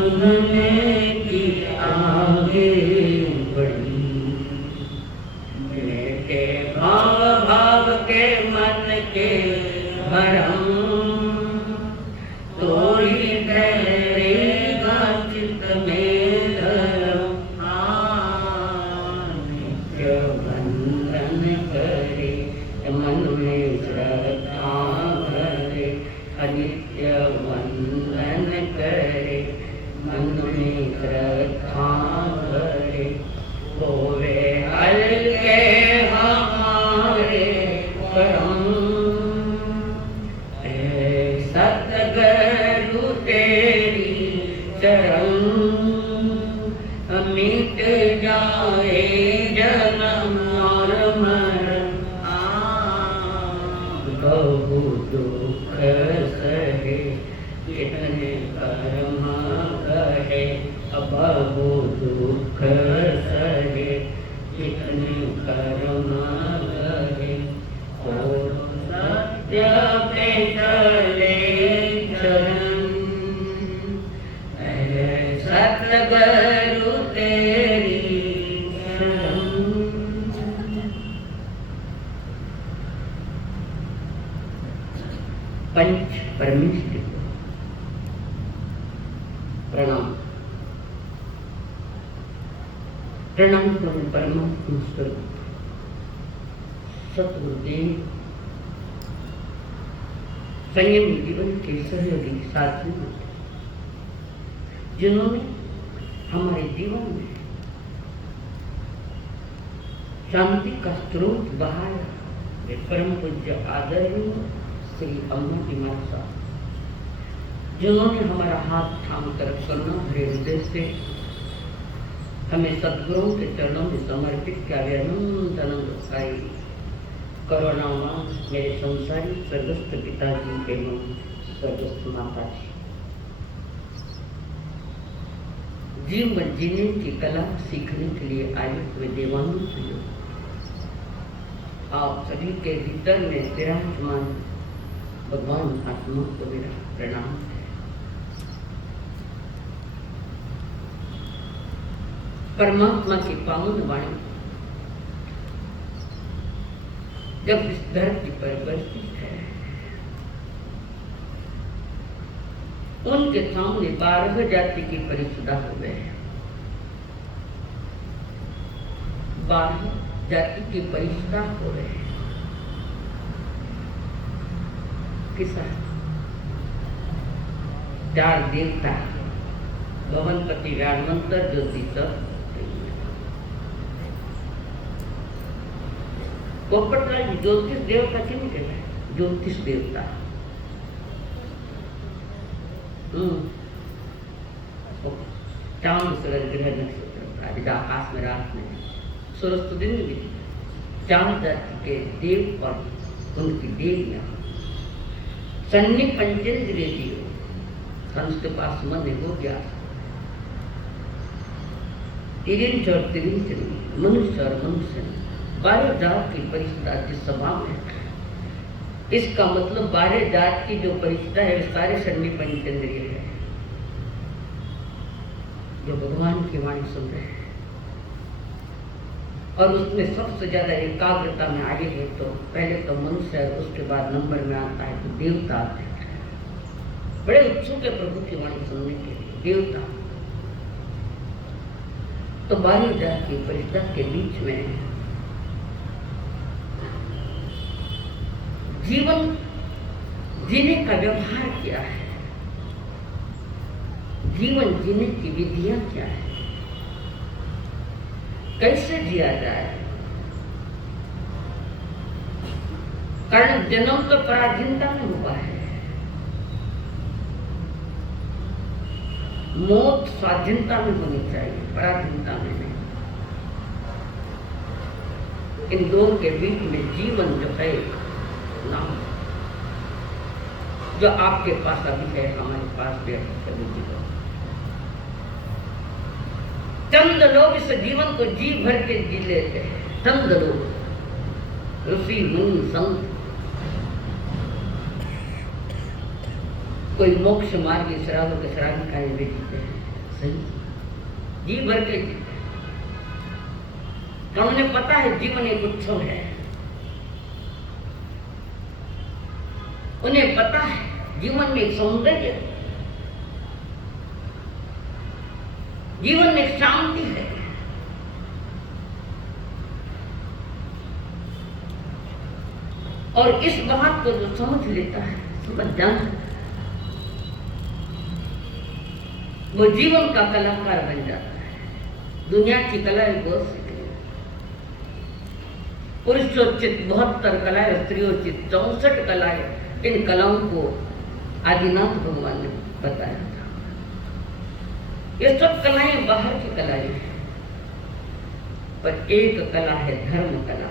सुनने की आगे बढ़ी। मेरे भाव भाव के मन के भरम, तो ही ठहरेगा चित्त में धर्म। नित्य वंदन करे मन में श्रद्धा भरे, नित्य वंदन करे मन में श्रद्धा भरे। होवे हल्के हमारे करम, सतगुरु तेरी चरण। मिट जाए जन्म और मरण, बहु दुख सहे कितने कर्म कहे। बहु दुख सहे कितने कर्म कहे। और सत्य पे चले चरण, सतगुरु तेरी शरण। पंच परमेश्वर को प्रणाम। प्रणाम करूं परमात्मा स्वरूप सतगुरुदेव, संयम जीवन के सहयोगी साथियों, जिन्होंने हमारे जीवन में शांति का स्रोत बहाया। वे परम पूज्य आदरणीय श्री अम्मा जी माता, जिन्होंने हमारा हाथ थाम कर करुणा भरे हृदय से हमें सद्गुरुओं के चरणों में समर्पित किया। अनंत अनंत करुणा मेरे संसारी स्वर्गस्थ पिताजी एवं स्वर्गस्थ माता जी, जीवन जीने की कला सीखने के लिए आए हुए देवानंद लोग, आप सभी के भीतर में विराजमान भगवान आत्मा को मेरा प्रणाम है। परमात्मा की पावन वाणी जब इस धरती पर बरसी है, उनके सामने 12 जाति की परिषदा हो गए। 12 जाति की परिषदा हो गए। किसा 4 देवता, भवनपति, व्यानमंत्र, ज्योतिष, पोपटलाल ज्योतिष देवता क्यों कहते हैं? ज्योतिष देवता चांद सूरज ग्रह नक्षत्र आकाश में रात में सूरज तो दिन में भी चांद जाति के देव और उनकी देवियां सन्नी पंचेंद्रिय जीव, कंस के पास मन हो गया। तिरिंच और तिरिंच मनुष्य और मनुष्य 12 जात की परिषदा जिस सभा में, इसका मतलब 12 जात की जो परिषदा है सारे सन्नी पंचेंद्रिय है, जो भगवान की वाणी सुन रहे हैं। और उसमें सबसे ज्यादा एकाग्रता में आगे है तो पहले तो मनुष्य है, उसके बाद नंबर में आता है तो देवता आते हैं। बड़े उत्सुक है प्रभु की वाणी सुनने के लिए देवता। तो 12 जात की परिषदा के बीच में जीवन जीने का व्यवहार क्या है, जीवन जीने की विधियां क्या है, कैसे जिया जाए। कारण जन्म तो पराधीनता में हुआ है, मौत स्वाधीनता में होनी चाहिए, पराधीनता में नहीं। इन दोनों के बीच में जीवन जो है नाम, जो आपके पास अभी है, हमारे पास भी है, सभी जीवन। चंद लोग इस जीवन को जी भर के जी लेते हैं, चंद लोग, ऋषि मुनि संत। कोई मोक्ष मार्ग शराब के शराबी खाए भी जीते हैं, सही जी भर के जीते, तो उन्हें पता है जीवन एक उत्सव है, उन्हें पता है जीवन में एक सौंदर्य है, जीवन में एक शांति है। और इस बात को जो समझ लेता है, समझ जानता है, वो जीवन का कलाकार बन जाता है। दुनिया की कलाएं बहुत सी है, पुरुषोचित 72 कलाएं, स्त्रियोचित 64 कलाएं। इन कलाओं को आदिनाथ भगवान ने बताया था। ये सब कलाएं बाहर की कलाएं हैं, पर एक कला है धर्म कला।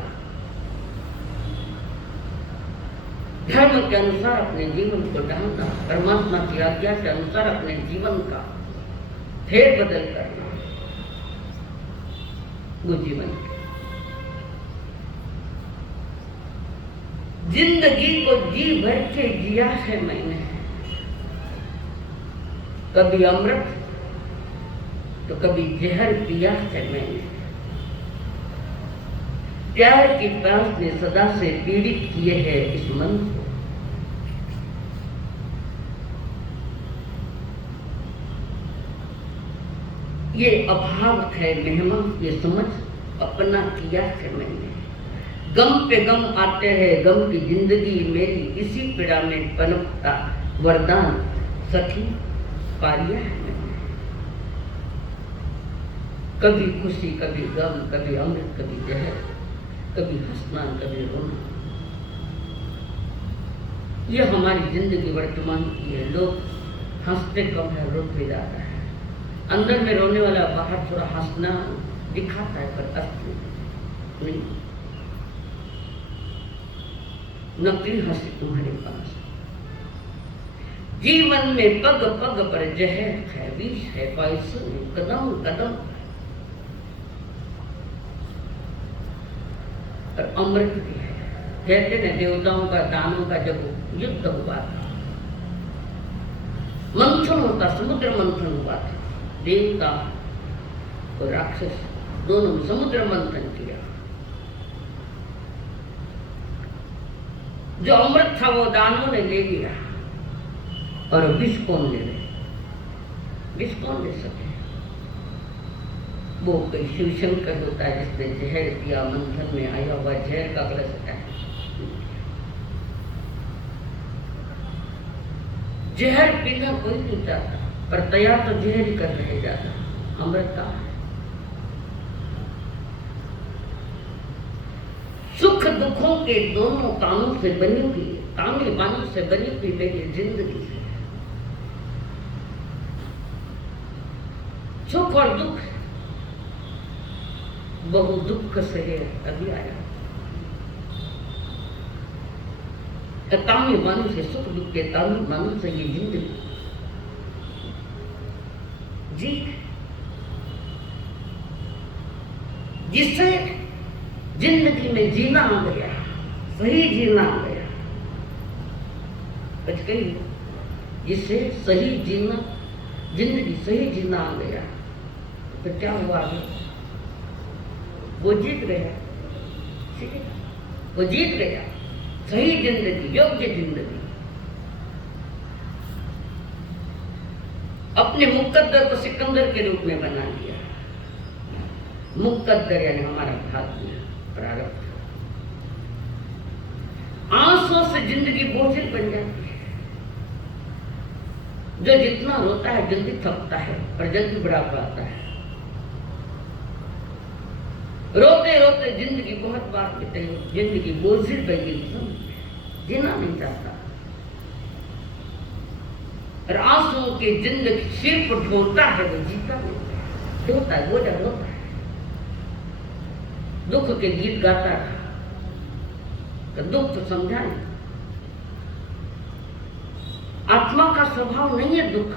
धर्म के अनुसार अपने जीवन को ढालना, परमात्मा की आज्ञा के अनुसार अपने जीवन का फेर बदल करना, वो जीवन है। जिंदगी को जी भर के जिया है मैंने, कभी अमृत तो कभी जहर पिया है मैंने। प्यार की प्यास ने सदा से पीड़ित किए है इस मन को। ये अभाव है मेहमा, ये समझ अपना किया है मैंने। गम पे गम आते हैं, गम की जिंदगी मेरी इसी पीड़ा में पनपता वरदान सखी पालिया है मैंने। कभी खुशी कभी गम, कभी अमृत कभी जहर, कभी हंसना कभी रोना। ये हमारी जिंदगी वर्तमान की है। लोग हंसते कम है, रोते ज्यादा है। अंदर में रोने वाला बाहर थोड़ा हंसना दिखाता है, पर असली नहीं। नकली हंसी तुम्हारे पास। जीवन में पग पग पर जहर है, विष है, पॉइजन है, कदम कदम और अमृत भी है। कहते हैं देवताओं का दानों का जब युद्ध हुआ था, मंथन होता, समुद्र मंथन हुआ था। देवता और राक्षस दोनों समुद्र मंथन किया। जो अमृत था वो दानों ने ले लिया, और विष कौन ले रहे? विष कौन ले सके? वो कोई शिवशंकर होता है जिसने जहर पिया, मंथन में आया हुआ जहर का कलश है। जहर पीना कोई नहीं चाहता, पर तैयार तो जहर ही कर रहे जाता। अमृत का है। सुख दुखों के दोनों कामों से बनी हुई, ताने बानों से बनी हुई मेरी जिंदगी है। सुख और दुख बहु दुख से अभी आया। ताने बानों से, सुख दुख के ताने बानों से ये जिंदगी जी, जिससे जिंदगी में जीना आ गया, सही जीना आ गया। बच गई, जिससे सही जीना, जिंदगी सही जीना आ गया, तो क्या हुआ? वो जीत गया। ठीक है, वो जीत गया। सही जिंदगी, योग्य जिंदगी। अपने मुकद्दर को सिकंदर के रूप में बना दिया। मुकद्दर यानी हमारा भाग्य, प्रारब्ध। आंसुओं से जिंदगी बोझिल बन जाती है। जो जितना रोता है जल्दी थकता है और जल्दी बुढ़ापा आता है। रोते रोते जिंदगी बहुत बार बीते, जिंदगी बोझिल बन गई, जीना नहीं चाहता। और आंसुओं की जिंदगी सिर पर ढोता है, वो जीता नहीं, ढोता है, बोझा ढोता है। दुख के गीत गाता था, तो दुख तो समझा नहीं। आत्मा का स्वभाव नहीं है दुख,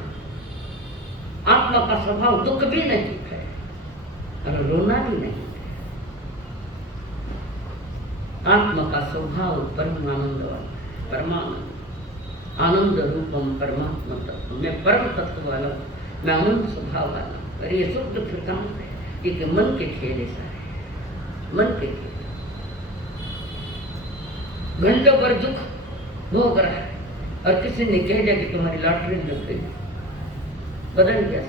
आत्मा का स्वभाव दुख भी नहीं है और रोना भी नहीं है। आत्मा का स्वभाव परमानंद वाला, परमानंद, आनंद रूपम परमात्मा तत्व, मैं परम तत्व वाला हूं। मैं अनंत स्वभाव वाला हूँ। अरे ये सुख दुख फिर कहाँ से? क्योंकि मन के खेल ऐसा है, मन के खेल। घंटों पर दुख भोग रहा है और किसी ने कह दिया कि तुम्हारी लॉटरी लग गई, बदल गया।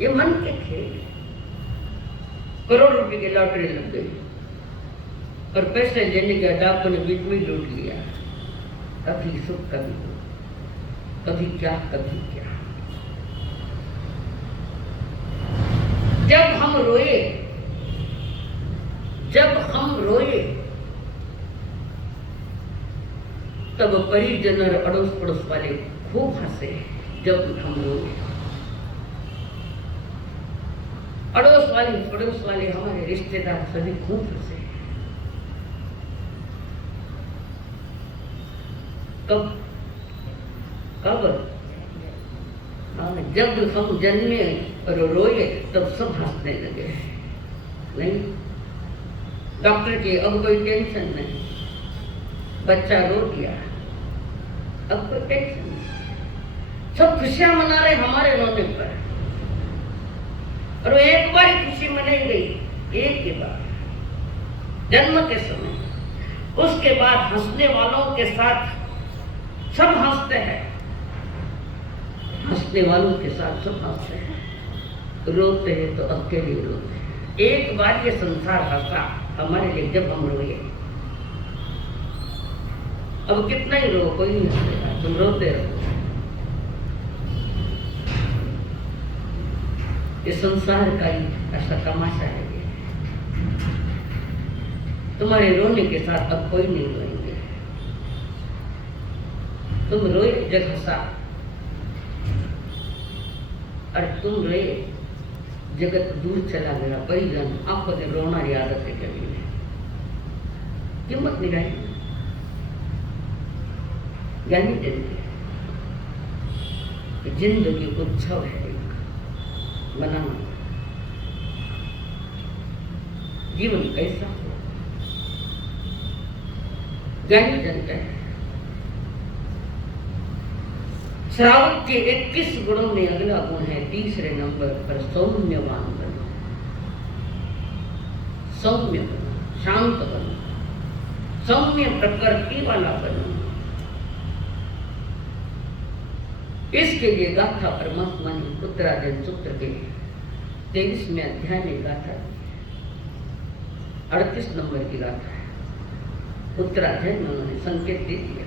ये मन के खेल। करोड़ रुपए की लॉटरी लग गई और पैसे लेने के डाकू ने बीच में लूट लिया। कभी सुख, कभी दुख, कभी क्या, कभी क्या। जब हम रोए, जब हम रोए, तब परिजन और अड़ोस पड़ोस वाले खूब हंसे। जब हम रोए, अड़ोस वाले पड़ोस वाले हमारे रिश्तेदार सभी खूब हंसे। कब कब जब हम जन्मे और रोए तब सब हंसने लगे। नहीं, डॉक्टर की अब कोई टेंशन नहीं, बच्चा रो दिया, अब कोई टेंशन नहीं, सब खुशियां मना रहे हमारे रोने पर। और वो एक बार खुशी मनाई गई, एक के बाद जन्म के समय, उसके बाद हंसने वालों के साथ सब हंसते हैं, हंसने वालों के साथ सब हंसते हैं, रोते हैं तो अकेले रोते हैं। एक बार ये संसार हंसा हमारे लिए जब हम रोए। अब कितना ही रो, कोई नहीं हंसेगा, तुम रोते रहो। इस संसार का ही ऐसा तमाशा है ये। तुम्हारे रोने के साथ अब कोई नहीं रोएंगे। तुम रोए जग हंसा, और तुम रोए जगत दूर चला गया। परिजन आपको ने रोना आदत है कभी नहीं, कीमत नहीं रही। ज्ञानी देते जिंदगी उत्सव है मनाना। जीवन कैसा हो, ज्ञानी जनता है। श्रावक के 21 गुणों में अगला गुण है तीसरे नंबर पर सौम्यवान बनो। सौम्य बनो, शांत बनो, सौम्य प्रकृति वाला बनो। इसके लिए गाथा परमात्मा ने उत्तरायण सूत्र के 23वें अध्याय में गाथा 38 नंबर की गाथा है। उत्तरायण में उन्होंने संकेत दे दिया,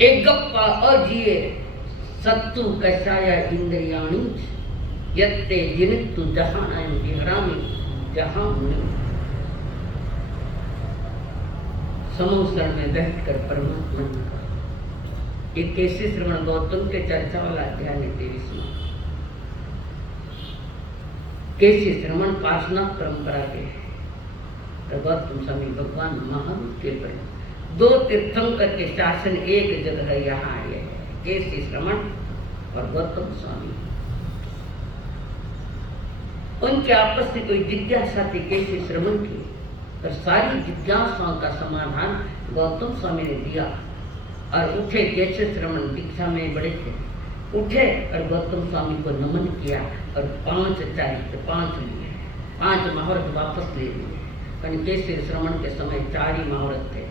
एक गप्पा अजिए सत्तु कषाया इंद्रियाणी यत्ते जिनितु जहानायं विहरामि जहां। समोसर में बैठकर परमात्मा ने ये कैसे श्रवण गौतम के चर्चा वाला अध्याय में 23वां कैसे श्रवण पासना परंपरा के गौतम स्वामी भगवान महावीर के पर 2 तीर्थंकर के शासन एक जगह यहाँ आए हैं, कैसे श्रवण और गौतम स्वामी। उनके आपस में कोई जिज्ञासा थी कैसे श्रवण की, और सारी जिज्ञासाओं का समाधान गौतम स्वामी ने दिया। और उठे, जैसे श्रवण दीक्षा में बड़े थे, उठे और गौतम स्वामी को नमन किया और 5 चाहिए 5 लिए, 5 मुहूर्त वापस ले लिए। कहीं कैसे श्रवण के समय 4 ही मुहूर्त थे,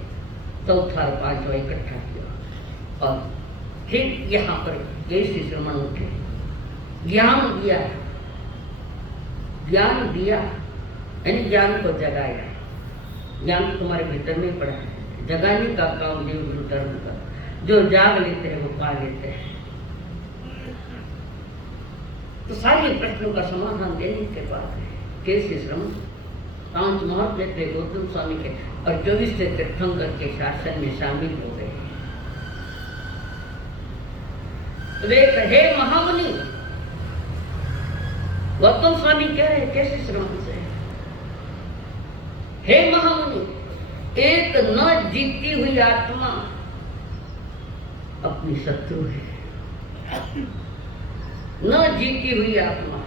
चौथा और 5वां इकट्ठा किया। और फिर यहाँ पर कैसे श्रवण उठे, ज्ञान दिया, ज्ञान दिया यानी ज्ञान को जगाया। ज्ञान तुम्हारे भीतर में पड़ा है, जगाने का काम देव गुरु धर्म का। जो जाग लेते हैं वो पा लेते हैं। तो सारे प्रश्नों का समाधान देने के बाद कैसे श्रवण 5 मुहूर्त लेते गौतम स्वामी के और 24 से तीर्थंकर के शासन में शामिल हो गए। तो देख, हे महामुनि, गौतम स्वामी कह रहे कैसे श्रवण से, हे महामुनि, एक न जीती हुई आत्मा अपनी शत्रु है। न जीती हुई आत्मा,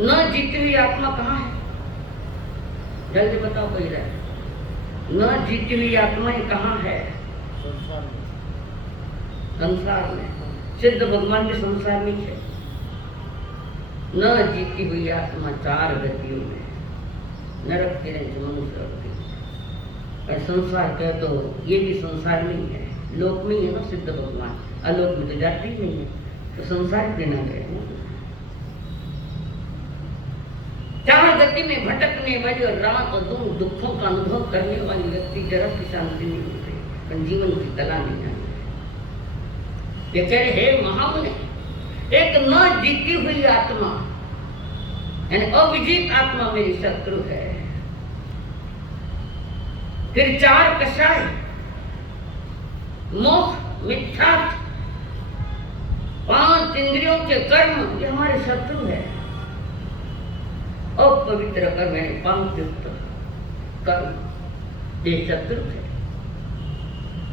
न जीती हुई आत्मा कहाँ है? जल्दी बताओ कोई रहे। न जीती हुई आत्मा ही कहाँ है? संसार में। सिद्ध भगवान के संसार में है। न जीती हुई आत्मा चार गतियों में, नरक के मनुष्य और संसार का, तो ये भी संसार में ही है, लोक में ही है ना सिद्ध भगवान, आलोक में तो जाती ही नहीं है, तो संसार के न गए ना। चार गति में भटकने वाली और रात और दिन दुखों का अनुभव करने वाली व्यक्ति जरा की शांति नहीं होती, पर जीवन की कला नहीं आती। ये कह रहे हे महामुनि, एक न जीती हुई आत्मा यानी अविजित आत्मा मेरी शत्रु है। फिर चार कषाय, मोह, मिथ्या, 5 इंद्रियों के कर्म, ये हमारे शत्रु है। अपवित्र कर्म यानी पापयुक्त कर्म ये शत्रु है,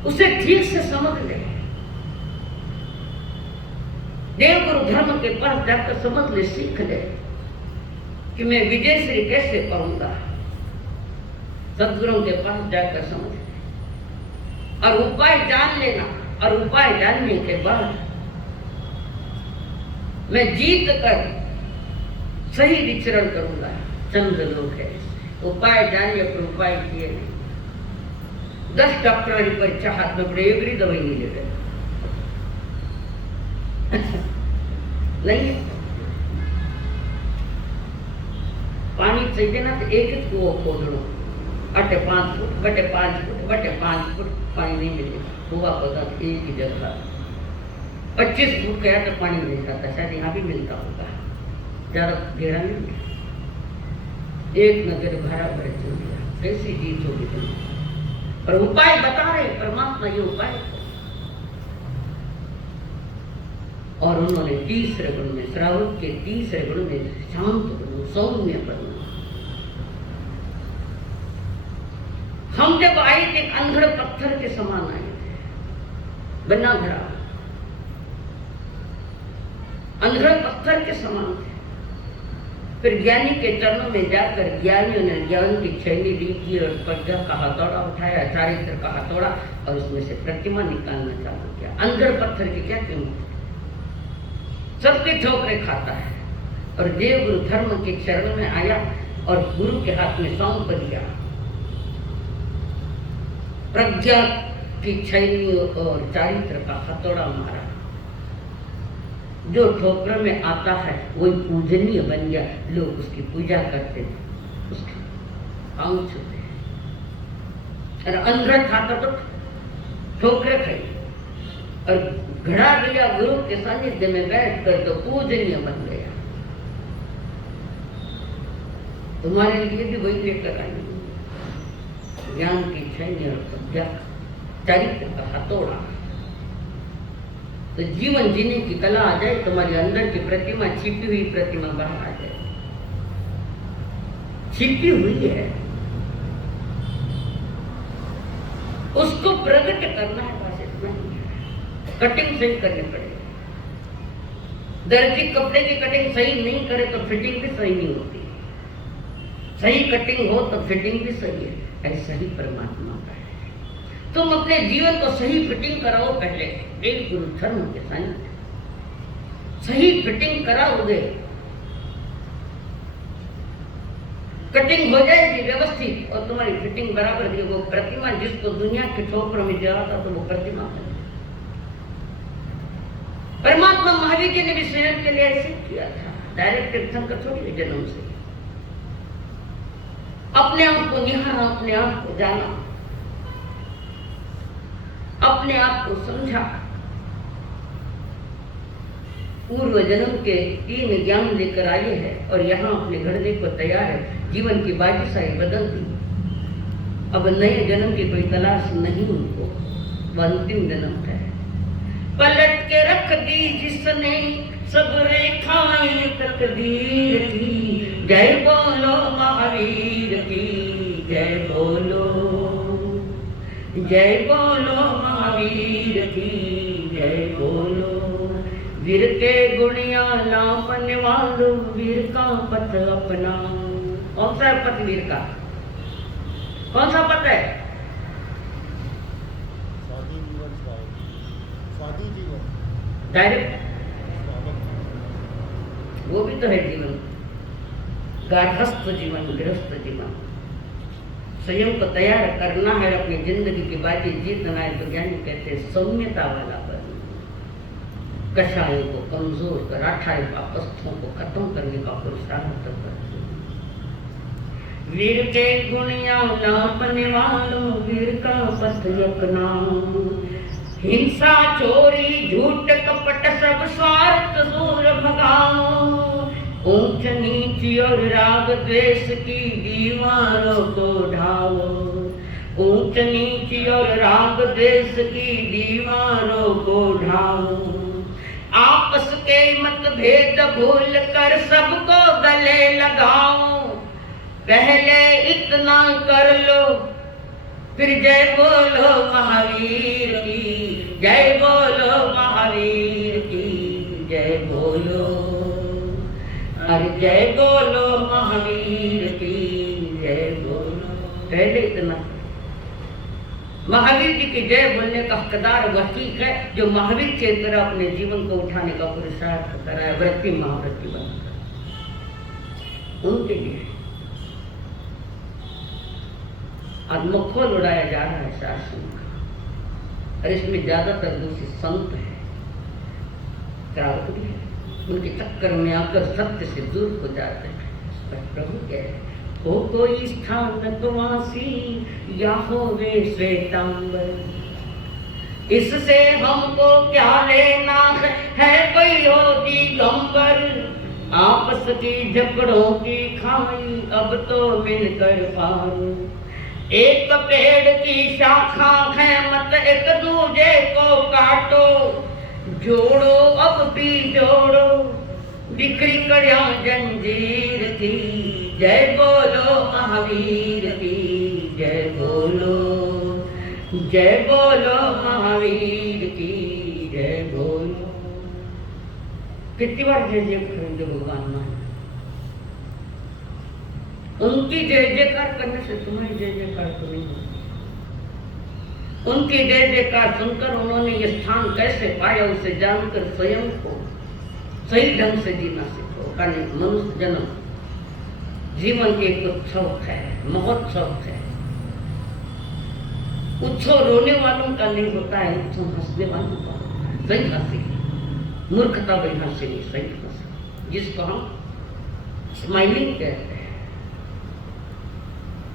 उसे ठीक से समझ ले। देव गुरु धर्म के पास जाकर समझ ले, सीख ले कि मैं विजय श्री कैसे पाऊंगा। सदगुरुओं के पास जाकर समझ ले और उपाय जान लेना, और उपाय जानने के बाद मैं जीत कर सही विचरण करूंगा। चंद्र लोग है, उपाय जानिए पर उपाय किए नहीं। 10 डॉक्टरी परीक्षा हाथ में पड़े, एक भी दवाई नहीं ले गए नहीं। पानी चाहिए ना तो एक कुओं खोद लो, अटे 5 फुट बटे 5 फुट बटे 5 फुट, पानी नहीं मिलेगा। कुआ खोदा एक ही जगह 25 फुट गया तो पानी मिल जाता, शायद यहाँ भी मिलता होगा, ज्यादा गहरा नहीं मिलता। एक नजर भरा भर चल गया, कैसी जीत होगी तुम। पर उपाय बता रहे परमात्मा, ये उपाय। और उन्होंने तीसरे गुण में, श्रावक के तीसरे गुण में शांत गुण, सौम्य बनो। हम जब आए थे अंधड़ पत्थर के समान आए थे, बना घड़ा अंधड़ पत्थर के समान थे। फिर ज्ञानी के चरणों में जाकर ज्ञानियों ने ज्ञान की छैनी ली की और प्रज्ञा का हथौड़ा उठाया, चारित्र का हथौड़ा, और उसमें से प्रतिमा निकालना चालू किया। अंधड़ पत्थर की क्या कीमत, सबके ठोकरे खाता है। और देव गुरु धर्म के चरण में आया और गुरु के हाथ में सौंप दिया प्रज्ञा की छैनी और चारित्र का हथौड़ा मारा। जो ठोकर में आता है वही पूजनीय बन गया, लोग उसकी पूजा करते थे, उसके पांव छूते। और अंधड़ खाता तो ठोकरे खाई, और घड़ा गया गुरु के सानिध्य में बैठ कर तो पूजनीय बन गया। तुम्हारे लिए भी वही लेकर आई, ज्ञान की छैनी और प्रज्ञा चारित्र का हथौड़ा। तो जीवन जीने की कला आ जाए, तुम्हारे अंदर की प्रतिमा, छिपी हुई प्रतिमा बाहर आ जाए। छिपी हुई है, उसको प्रकट करना है, बस इतना ही है। कटिंग सही करनी पड़ेगी। दर्जी कपड़े की कटिंग सही नहीं करे तो फिटिंग भी सही नहीं होती। सही कटिंग हो तो फिटिंग भी सही है। ऐसा ही परमात्मा का है। तुम अपने जीवन को सही फिटिंग कराओ, पहले एक गुरु धर्म के साथ सही फिटिंग कराओगे, कटिंग हो जाएगी व्यवस्थित, और तुम्हारी फिटिंग बराबर दी। वो प्रतिमा जिसको दुनिया के ठोकर में जला था तो वो प्रतिमा है। परमात्मा महावीर जी ने भी स्वयं के लिए ऐसे किया था, डायरेक्ट तीर्थंकर थोड़ी जन्म से। अपने आप को निहारा, अपने आप को जाना, अपने आप को समझा। पूर्व जन्म के 3 ज्ञान लेकर आए हैं और यहाँ अपने घड़ने को तैयार है। जीवन की बाजीशाही बदल दी, अब नए जन्म की कोई तलाश नहीं उनको, वह अंतिम जन्म है। पलट के रख दी जिसने सब रेखाएं तकदीर की, जय बोलो महावीर की, जय बोलो, जय बोलो महावीर की, जय बोलो। वीर के गुणिया नापन वालो, वीर का पथ अपना। कौन सा है पथ वीर का? कौन सा पथ है? डायरेक्ट। वो भी तो है जीवन, गार्हस्थ जीवन, गृहस्थ जीवन। स्वयं को तैयार करना है, अपनी जिंदगी की बाजी जीतना है। तो ज्ञानी कहते हैं सौम्यता वाला बन, कषायों को कमजोर कर, अठाई पापस्थों को खत्म करने का पुरुषार्थ कर। वीर के गुणिया नापने वालों, वीर का पथ यकना। हिंसा चोरी झूठ कपट सब स्वार्थ दूर भगाओ। ऊंच नीच और राग द्वेष की दीवारों को ढाओ। ऊंच नीच और राग द्वेष की दीवारों को ढाओ। आपस के मतभेद भूल कर सबको गले लगाओ। पहले इतना कर लो, फिर जय बोलो महावीर की, जय बोलो महावीर की, जय बोलो। अरे जय बोलो महावीर की, जय बोलो। पहले इतना। महावीर जी की जय बोलने का हकदार वह ठीक है जो महावीर के तरह अपने जीवन को उठाने का पुरुषार्थ कराए, व्रती महाव्रती बनकर। उनके लिए आज मखौल उड़ाया जा रहा है शासन का, और इसमें ज्यादातर दूसरे संत है, क्राउड है। उनके चक्कर में आकर सत्य से दूर हो जाते हैं। पर प्रभु कह रहे हो कोई स्थान तो वासी, या हो वे श्वेतांबर। इससे हमको क्या लेना है कोई हो दिगंबर। आपस की झगड़ों की खाई अब तो मिलकर पार। एक पेड़ की शाखा है मत एक दूजे को काटो। जोड़ो अब भी जोड़ो, बिखरी कड़िया जंजीर की। जय बोलो महावीर की, जय बोलो। जय बोलो महावीर की, जय बोलो। कितनी बार जय जय करेंगे भगवान मां। उनकी जय जयकार करने से तुम्हारी जय जयकार तो नहीं होती। उनकी जय जयकार सुनकर उन्होंने ये स्थान कैसे पाया उसे जानकर स्वयं को सही ढंग से जीना सीखो। कारण मनुष्य जन्म जीवन एक उत्सव है, महोत्सव है। उत्सव रोने वालों का नहीं होता है, उत्सव हंसने वालों का होता है। सही हंसी, मूर्खता भी हंसी नहीं, सही हंसी जिसको हम स्माइलिंग कहते हैं।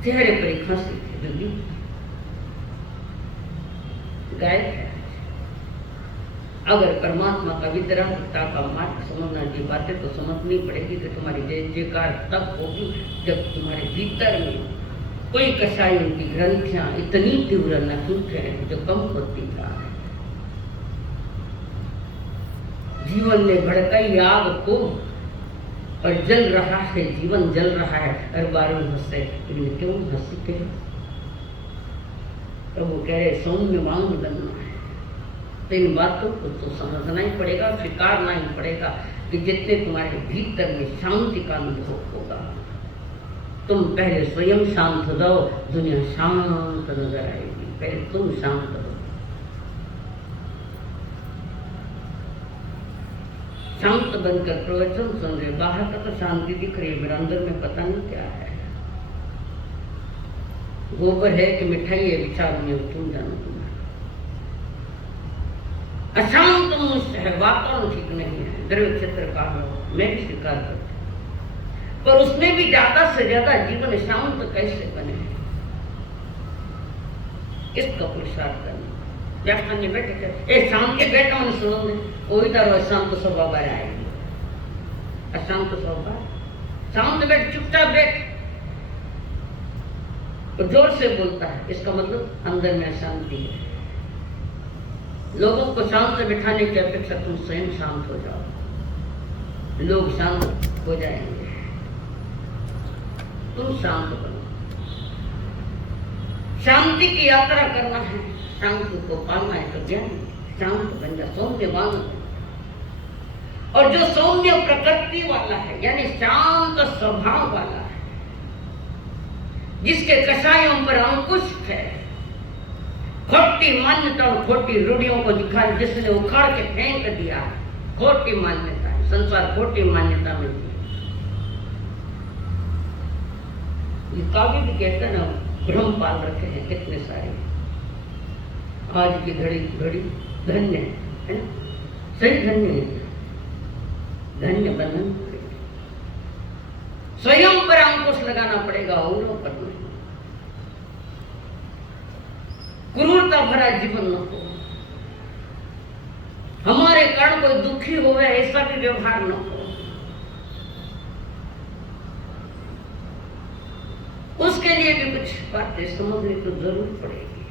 चेहरे पर एक हंसी थी, गायब है। अगर परमात्मा का विद्राता का मार्ग समझना की बातें तो समझनी पड़ेगी कि तुम्हारी जय जयकार तब होगी जब तुम्हारे भीतर में कोई कषायों की ग्रंथियां इतनी तीव्र न टूटे जो कम होती जा रही। जीवन में भड़काई आग को और जल रहा है, जीवन जल रहा है, और बारों हंसे क्यों हंसी के। तो वो कह रहे सौम्यवान बनना है। तो इन बातों को तो समझना ही पड़ेगा, स्वीकारना ही पड़ेगा कि जितने तुम्हारे भीतर में शांति का अनुभव होगा, तुम पहले स्वयं शांत हो जाओ, दुनिया शांत नजर आएगी। पहले तुम शांत हो। शांत बनकर प्रवचन सुन रहे, बाहर का तो शांति दिख रही है, मेरे अंदर में पता नहीं क्या है। गोबर है कि मिठाई है, विचार में तुम जानो। अशांत मनुष्य है, वातावरण ठीक नहीं है, द्रव्य क्षेत्र का मैं भी स्वीकार करती हूँ, पर उसमें भी ज्यादा से ज्यादा जीवन शांत कैसे बने इसका पुरुषार्थ करना। व्याख्यान में बैठे ए सामने बैठा मन सुनो, कोई तरह अशांत स्वभाव आएगी। अशांत स्वभाव, शांत बैठ, चुपचाप बैठ, तो जोर से बोलता है, इसका मतलब अंदर में अशांति है। लोगों को शांत बिठाने की अपेक्षा तुम स्वयं शांत हो जाओ, लोग शांत हो जाएंगे। तुम शांत बनो। शांति की यात्रा करना है, शांति को पालना है तो ज्ञान शांत बन जा, सौम्यवान। और जो सौम्य प्रकृति वाला है, यानी शांत स्वभाव वाला है, जिसके कषायों पर अंकुश है, खोटी मान्यता और खोटी रूढ़ियों को दिखा, जिसने उखाड़ के फेंक दिया। खोटी मान्यता, संसार खोटी मान्यता में जी। ये काव्य भी कहते ना, भ्रम पाल रखे हैं कितने सारे। आज की घड़ी धन्य है ना, सही धन्य है, धन्य बंधन। स्वयं पर अंकुश लगाना पड़ेगा, औरों पर नहीं। क्रूरता भरा जीवन न हो, हमारे कारण कोई दुखी होवे ऐसा भी व्यवहार न हो। उसके लिए भी कुछ बातें समझने को जरूर पड़ेगी।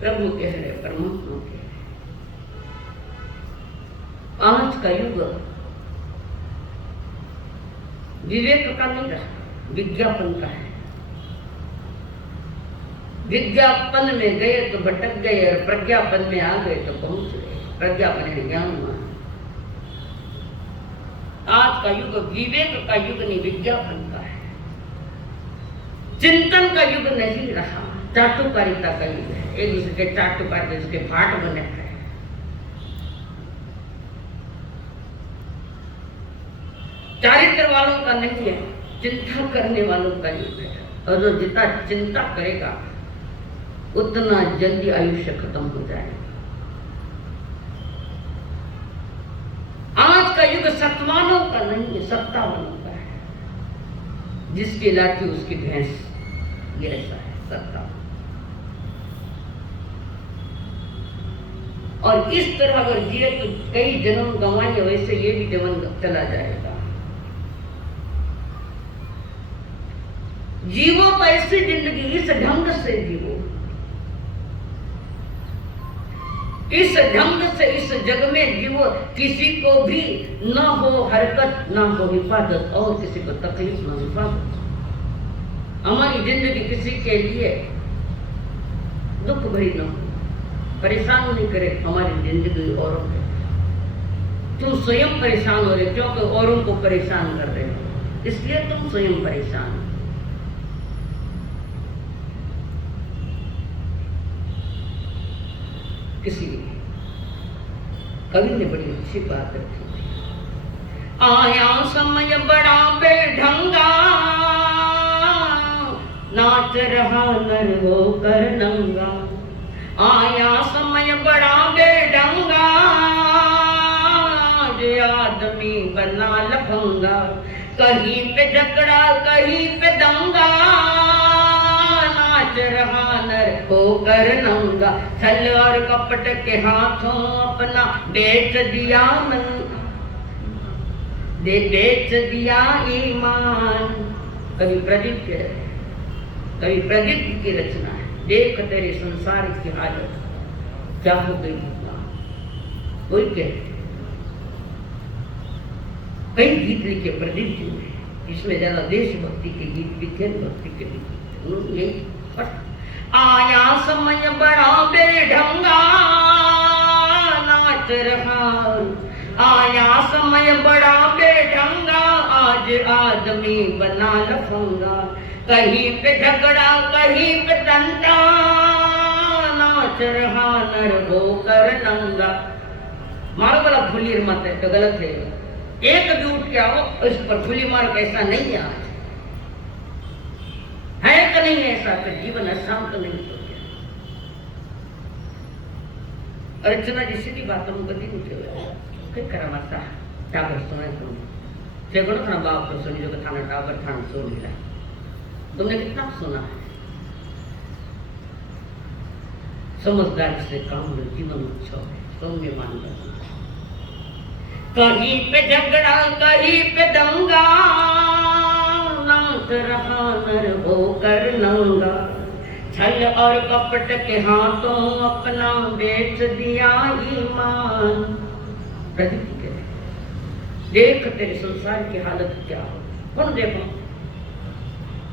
प्रभु कह रहे, परमात्मा कह रहे, आज का युग विवेक का नहीं रहा, विज्ञापन का है। विज्ञापन में गए तो भटक गए, और प्रज्ञापन में आ गए तो पहुंच गए। प्रज्ञापन है ज्ञान मान। आज का युग विवेक का युग नहीं, विज्ञापन का है। चिंतन का युग नहीं रहा, चाटुकारिता का युग है। एक दूसरे के चाटुकार, जिसके भाट बने हैं। चारित्र वालों का नहीं है, चिंता करने वालों का युग है। और जो जितना चिंता करेगा उतना जल्दी आयुष्य खत्म हो जाएगा। आज का युग सत्वानों का नहीं है, सत्तावानों का है। जिसकी लाठी उसकी भैंस, ये ऐसा है सत्ता। और इस तरह अगर जिए तो कई जन्म गंवाएंगे, वैसे ये भी जन्म चला जाएगा। जीवो तो ऐसी जिंदगी, इस ढंग से जीवो, इस ढंग से इस जग में जीवो। किसी को भी न हो हरकत, न हो हिफाजत, और किसी को तकलीफ न हिफाजत। हमारी जिंदगी किसी के लिए दुख भरी न हो, परेशान नहीं करे हमारी जिंदगी औरों के। तुम स्वयं परेशान हो रहे, क्योंकि औरों को परेशान कर रहे हो, इसलिए तुम स्वयं परेशान हो। इसलिए कवि ने बड़ी अच्छी बात रखी थी। आया समय बड़ा बेढंगा, नाच रहा नर होकर नंगा। आया समय बड़ा बेढंगा, जो आदमी बना लफंगा। कहीं पे झगड़ा कहीं पे दंगा, नाच रहा नर होकर नंगा। छल और कपट के हाथों अपना बेच दिया मन, बेच दिया ईमान। कवि प्रदीप के, कवि प्रदीप की रचना है। देख तेरे संसार की हालत क्या हो गई। कोई कहे कई गीत लिखे प्रदीप जी ने, इसमें ज्यादा देशभक्ति के गीत, विज्ञान भक्ति के गीत। आया समय बड़ा बेढंगा, नाच रहा। आया समय बड़ा बेढंगा, आज आदमी बना लफंगा। कहीं पे झगड़ा कहीं पे तंटा, नाच रहा नर होकर नंगा। मारो बोला फुली मत है तो गलत है। एक भी उठ के आओ, इस पर फुली मारो, कैसा नहीं है आज है कि नहीं ऐसा, तो जीवन अशांत नहीं हो गया। अर्चना जी सीधी बातों में गति उठे हुए फिर करा मसा टाबर सुना तुम सेकड़ो थाना बाप तो सुनी जो थाना टाबर थाना सुन लिया। तुमने कितना सुना है। समझदारी से काम लो, जीवन उत्सव है, सौम्य मान। कहीं पे झगड़ा कहीं पे दंगा, नाच रहा नर होकर नंगा। छल और कपट के हाथों अपना बेच दिया ईमान। प्रदीप के देख तेरे संसार की हालत क्या हो। कौन देखो,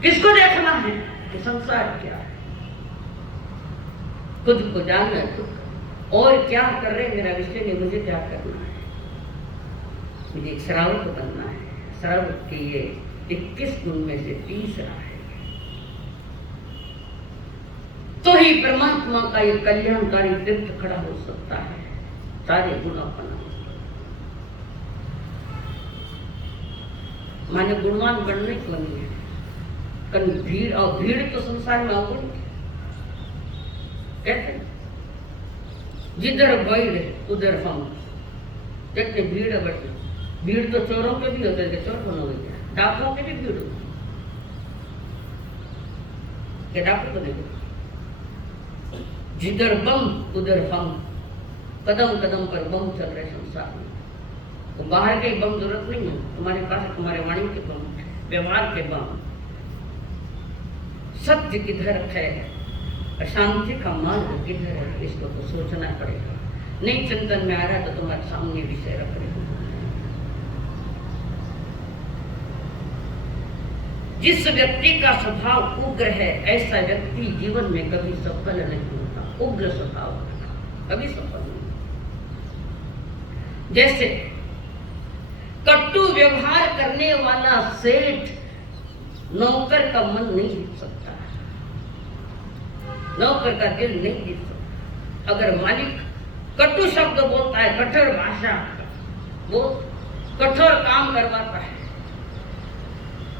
किसको देखना है कि संसार क्या है। खुद को जानना है, खुद और क्या कर रहे मेरा विषय नहीं, मुझे क्या करना है। मुझे एक श्रावक बनना है। श्रावक के ये 21 गुण में से तीसरा है। तो ही परमात्मा का ये कल्याणकारी तीर्थ खड़ा हो सकता है। सारे गुणों का नाम माने गुणवान बनने को नहीं है। कल भीड़, और भीड़ तो संसार में अवगुण कहते जिधर भीड़ उधर हम कहते भीड़ बढ़ती। भीड़ तो चोरों के भी होते थे, चोर बनो गए, डाकुओं के भी भीड़ होती, डाकू तो नहीं। जिधर बम उधर हम, कदम कदम पर बम चल रहे संसार में। तो बाहर के बम जरूरत नहीं है, तुम्हारे पास तुम्हारे वाणी के बम, व्यवहार के बम। सत्य किधर है, अशांति का मार्ग किधर है, इसको तो सोचना पड़ेगा। नहीं चिंतन में आ रहा तो तुम्हारे सामने विषय रख रहे। जिस व्यक्ति का स्वभाव उग्र है, ऐसा व्यक्ति जीवन में कभी सफल नहीं होता। उग्र स्वभाव कभी सफल नहीं। जैसे कटु व्यवहार करने वाला सेठ नौकर का मन नहीं जीत सकता, नौकर का दिल नहीं जीत सकता। अगर मालिक कटु शब्द बोलता है, कठोर भाषा, वो कठोर काम करवाता है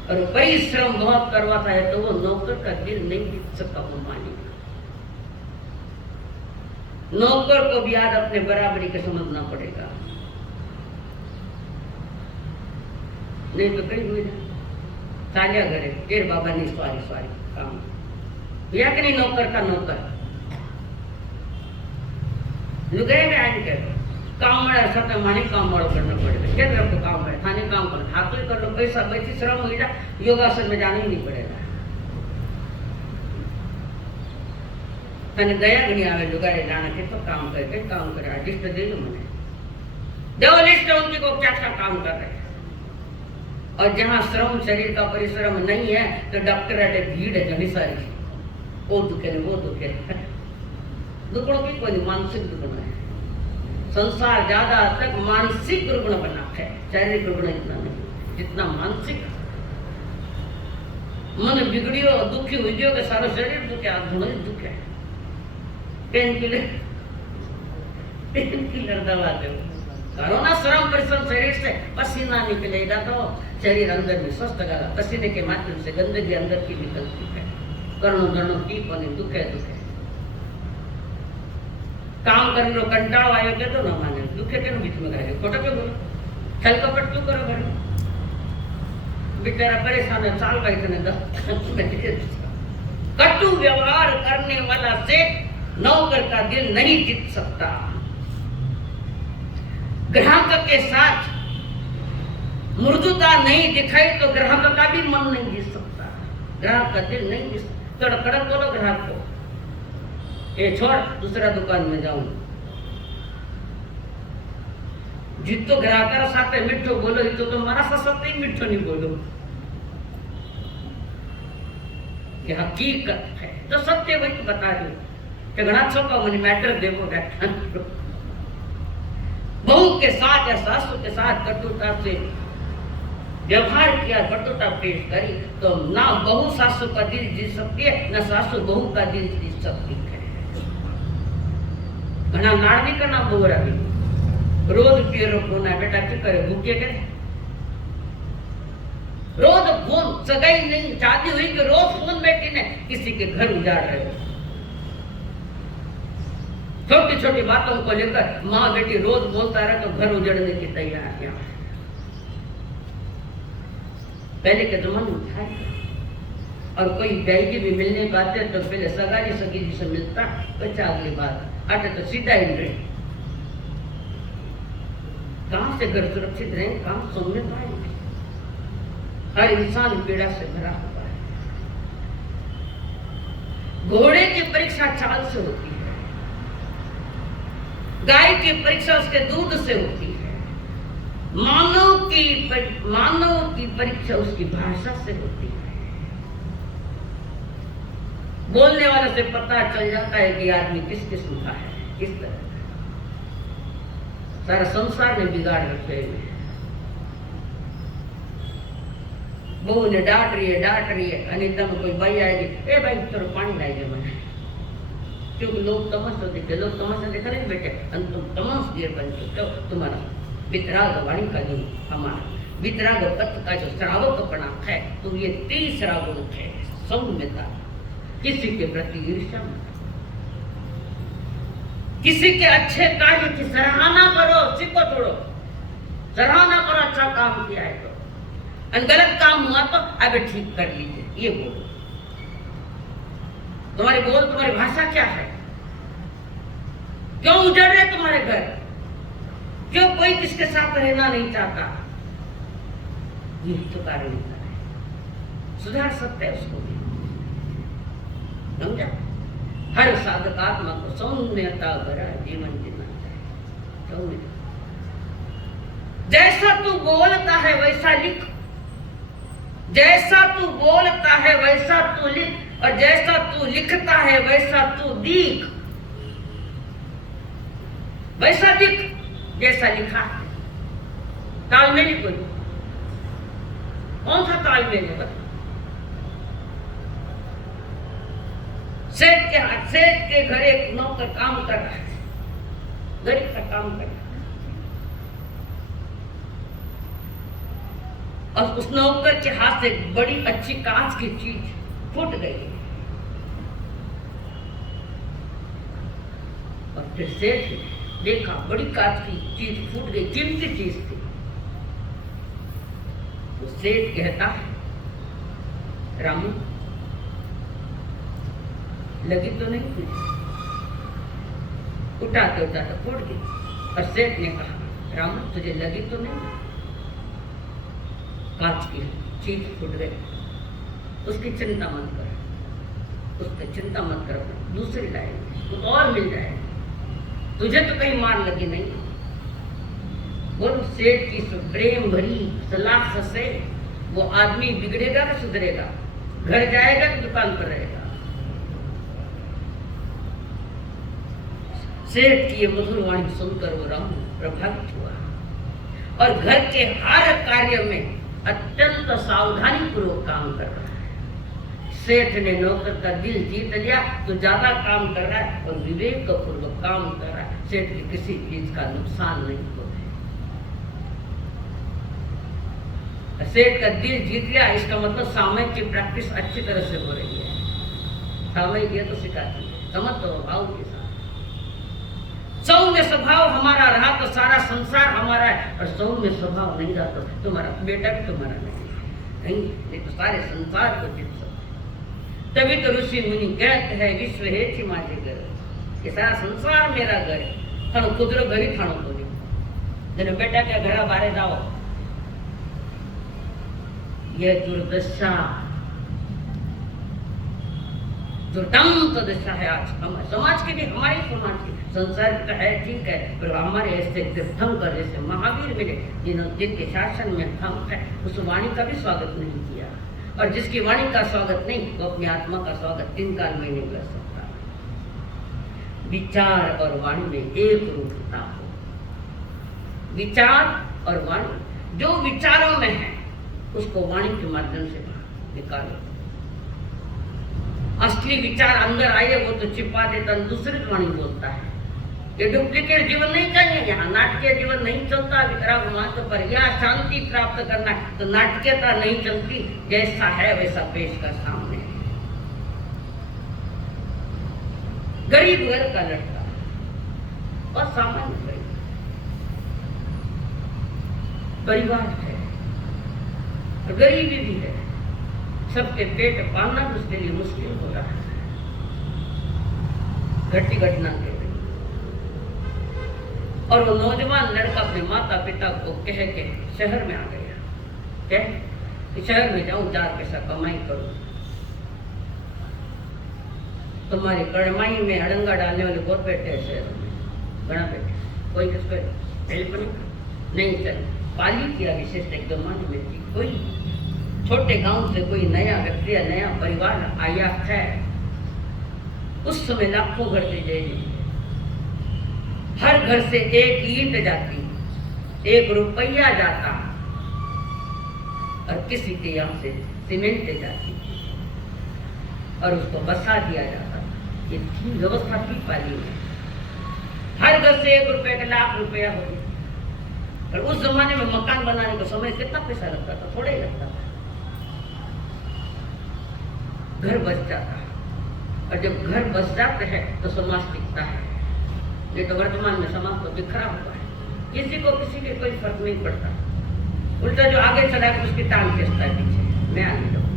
और परिश्रम बहुत करवाता है, तो वो नौकर का दिल नहीं जीत सकता। वो मालिक नौकर को भी आज अपने बराबरी के समझना पड़ेगा, नहीं तो कहीं हुई ना तालिया करे तेरे बाबा ने सॉरी सॉरी काम या कि नहीं। नौकर का नौकर लुगरे में आज कह काम મળે સાથે માની કામ વાળો करना पड़ेगा। क्या तरफ को काम है, थाने काम करो, हाथ तो कर लो, पैसा बैठी श्रम हो जाए, योगासन में जाना ही नहीं पड़ेगा। तने दया गणी आवे लुगारे जाना के तो काम करके काम करे, लिस्ट दे दो मैंने, दो लिस्ट उनकी को क्या क्या काम कर रहे हैं। और जहाँ श्रम शरीर का परिश्रम नहीं है तो डॉक्टर अटे भीड़ है घनी सारी, वो दुखे वो दुखे। दुखड़ों की कोई मानसिक दुखड़ा है। संसार ज्यादा तक मानसिक रुग्ण बना है, शारीरिक रुग्ण इतना नहीं जितना मानसिक। मन बिगड़ियो दुखी हुई के सारा शरीर दुखे, धुन दुखे। पेन किलर दवा दो, करो ना श्रम परिश्रम, शरीर से पसीना निकलेगा तो शरीर अंदर में स्वस्थ करा। पसीने के माध्यम से गंदगी अंदर की निकलती है, करणों धरणों की बने दुखे दुखे। काम करने लो कंटाळो आयो के तो ना माने, दुखे के बीच में करेंगे, खोटा क्यों बोलो, छल कपट क्यों करो घर में। बेचारा परेशान है, साल का इतने कटु व्यवहार करने वाला सेठ नौकर का दिल नहीं जीत सकता। ग्राहक के साथ मृदुता नहीं दिखाई तो ग्राहक का भी मन नहीं जीत सकता, ग्राहक का दिल नहीं जीत सकता। थोड़ा कड़क बोलो ग्राहक को, ये छोड़ दूसरा दुकान में जाऊं। जितो ग्राहक साथ मीठो बोलो, तो मारा साथ मीठो नहीं बोलो। ये हकीकत है, तो सत्य वही बता दो कि घना छोका मुझे मैटर देखो व्याख्यान करो। बहू के साथ या सासू के साथ कटुता से व्यवहार किया, कटुता पेश करी, तो ना बहू सासू का दिल जीत सकती है, ना सासू बहू का दिल जीत सकती है। घना नाड़नी का नाम बोरा भी रोज पियरो फोन है, बेटा क्या करे भूखे के रोज फोन, सगाई नहीं शादी हुई कि रोज फोन बेटी ने किसी के घर उजाड़ रहे हो। छोटी छोटी बातों को लेकर माँ बेटी रोज बोलता रहे तो घर उजड़ने की तैयारियां। पहले के जमाने में था, और कोई बहगी भी मिलने पाते तो पहले सगाई सगी जी से मिलता, बच्चा अगली बात आटे तो सीधा ही रहे। कहां से घर सुरक्षित रहे, कहां सुनने पाएंगे। हर इंसान पीड़ा से भरा हुआ है। घोड़े की परीक्षा चाल से होती है, गाय की परीक्षा उसके दूध से होती है, मानव की परीक्षा उसकी भाषा से होती है। बोलने वाले से पता चल जाता है कि आदमी किस किस्म का है, किस तरह का। सारा संसार में बिगाड़ रखे हुए हैं। बहू ने डांट रही है, अनिता में कोई भाई आएगी, ए भाई चलो पानी लाएगी मैंने, क्योंकि लोग तमस देखे, लोग तमस देखा नहीं बेटे, तुम तमस गिर बन चुके हो। तुम्हारा वितराग वाणी का जो हमारा वितराग पथ का जो श्रावकपना है, तो ये तीसरा गुण है सौम्यता। किसी के प्रति ईर्ष्या मत, किसी के अच्छे कार्य की सराहना करो, सिक्को तोड़ो, सराहना करो, अच्छा काम किया है तो, गलत काम हुआ तो अब ठीक कर लीजिए, ये बोलो। तुम्हारी बोल, तुम्हारी भाषा क्या है? क्यों उजड़ रहे तुम्हारे घर? क्यों कोई किसके साथ रहना नहीं चाहता? ये तो कारण है, सुधार सकते हैं उसको भी, समझा? हर साधकात्मा को सौम्यता भरा जीवन जीना चाहिए। जैसा तू बोलता है वैसा लिख, जैसा तू बोलता है वैसा तू लिख, और जैसा तू लिखता है वैसा तू दिख, वैसा दिख जैसा लिखा है। तालमेल ही कोई, कौन सा तालमेल है बता? सेठ के घर एक नौकर काम कर रहा है, गरीब का काम कर रहा है, और उस नौकर के हाथ से बड़ी अच्छी कांच की चीज फूट गई, और फिर सेठ देखा बड़ी कांच की चीज फूट गई, कीमती चीज थी। तो सेठ कहता है, रामू लगी तो नहीं थी? उठाते उठाते फूट गई। और सेठ ने कहा, रामू तुझे लगी तो नहीं? कांच की चीज फूट गई, उसकी चिंता मत कर, उसकी चिंता मत कर, दूसरी लाएंगे, कुछ और मिल जाएगा, तुझे तो कहीं मार लगी नहीं। बोल, सेठ की प्रेम भरी सलाह से वो आदमी बिगड़ेगा कि सुधरेगा? घर जाएगा कि दुकान पर रहेगा? सेठ की ये मधुर वाणी सुनकर वो राम प्रभावित हुआ, और घर के हर कार्य में अत्यंत सावधानी पूर्वक काम कर रहा है। सेठ ने नौकर का दिल जीत लिया, तो ज्यादा काम कर रहा है और विवेक पूर्वक काम कर रहा है। सेठ की किसी चीज का नुकसान नहीं हो रहा है। सेठ का दिल जीत लिया, इसका मतलब सामयिक की प्रैक्टिस अच्छी तरह से हो रही है। सामयिक ये तो सिखाती है, समझ तो भाव के साथ। सौम्य स्वभाव हमारा रहा तो सारा संसार हमारा है, और सौम्य स्वभाव नहीं रहा तो तुम्हारा बेटा भी तुम्हारा नहीं, तो सारे संसार को जीत सकते। तभी तो ऋषि मुनि कहते हैं, विश्व है थी माझे घर, ये सारा संसार मेरा घर है, थानो खुदरो घरी थानो तो नहीं। जने बेटा के घरा बारे जाओ, यह दुर्दशा दुर्दांत दशा है आज समाज की भी, हमारे समाज की। संसार का है ठीक है, पर हमारे ऐसे तीर्थंकर जैसे महावीर मिले, जिनके शासन में हम है, उस वाणी का भी स्वागत नहीं किया, और जिसकी वाणी का स्वागत नहीं, वो अपनी आत्मा का स्वागत 3 काल में नहीं कर सकता। विचार और वाणी में एक रूपता हो, विचार और वाणी, जो विचारों में है उसको वाणी के माध्यम से निकालो। असली विचार अंदर आए वो तो छिपा देता, दूसरी वाणी बोलता है। ये डुप्लीकेट जीवन नहीं चाहिए, यहाँ नाटकीय जीवन नहीं चलता। वितराग मार्ग पर यह शांति प्राप्त करना है तो नाटकीयता नहीं चलती, जैसा है वैसा पेश कर सामने। गरीब घर का लड़का और सामान्य परिवार है, गरीबी भी है, सबके पेट पालना उसके लिए मुश्किल हो रहा है। घटी घटना के और वो नौजवान लड़का अपने माता पिता को कह के शहर में आ गया, कह कि शहर में जाऊं, 4 पैसा कमाई करूं। तुम्हारी कड़माई में अड़ंगा डालने वाले बहुत बैठे हैं शहर में, बड़ा बैठे, कोई किसको हेल्प नहीं चल। पाली किया विशेष एकदम मन में थी, कोई छोटे गांव से कोई नया व्यक्ति या नया परिवार आया है, उस समय लाखों घर से जय, हर घर से 1 ईंट जाती, 1 रुपया जाता, और किसी के यहाँ से सीमेंट जाती और उसको बसा दिया जाता। ये थी व्यवस्था थी पाली में, हर घर से 1 रुपए का लाख रुपया हो। पर उस जमाने में मकान बनाने को समय कितना पैसा लगता था? थोड़ा ही लगता था, घर बच जाता। और जब घर बच जाते हैं तो समाज टिकता है। ये तो वर्तमान में समाज तो बिखरा हुआ है, किसी को किसी के कोई फर्क नहीं पड़ता। उल्टा जो आगे चला है उसकी टांग खींचता है पीछे, मैं आगे जाऊं।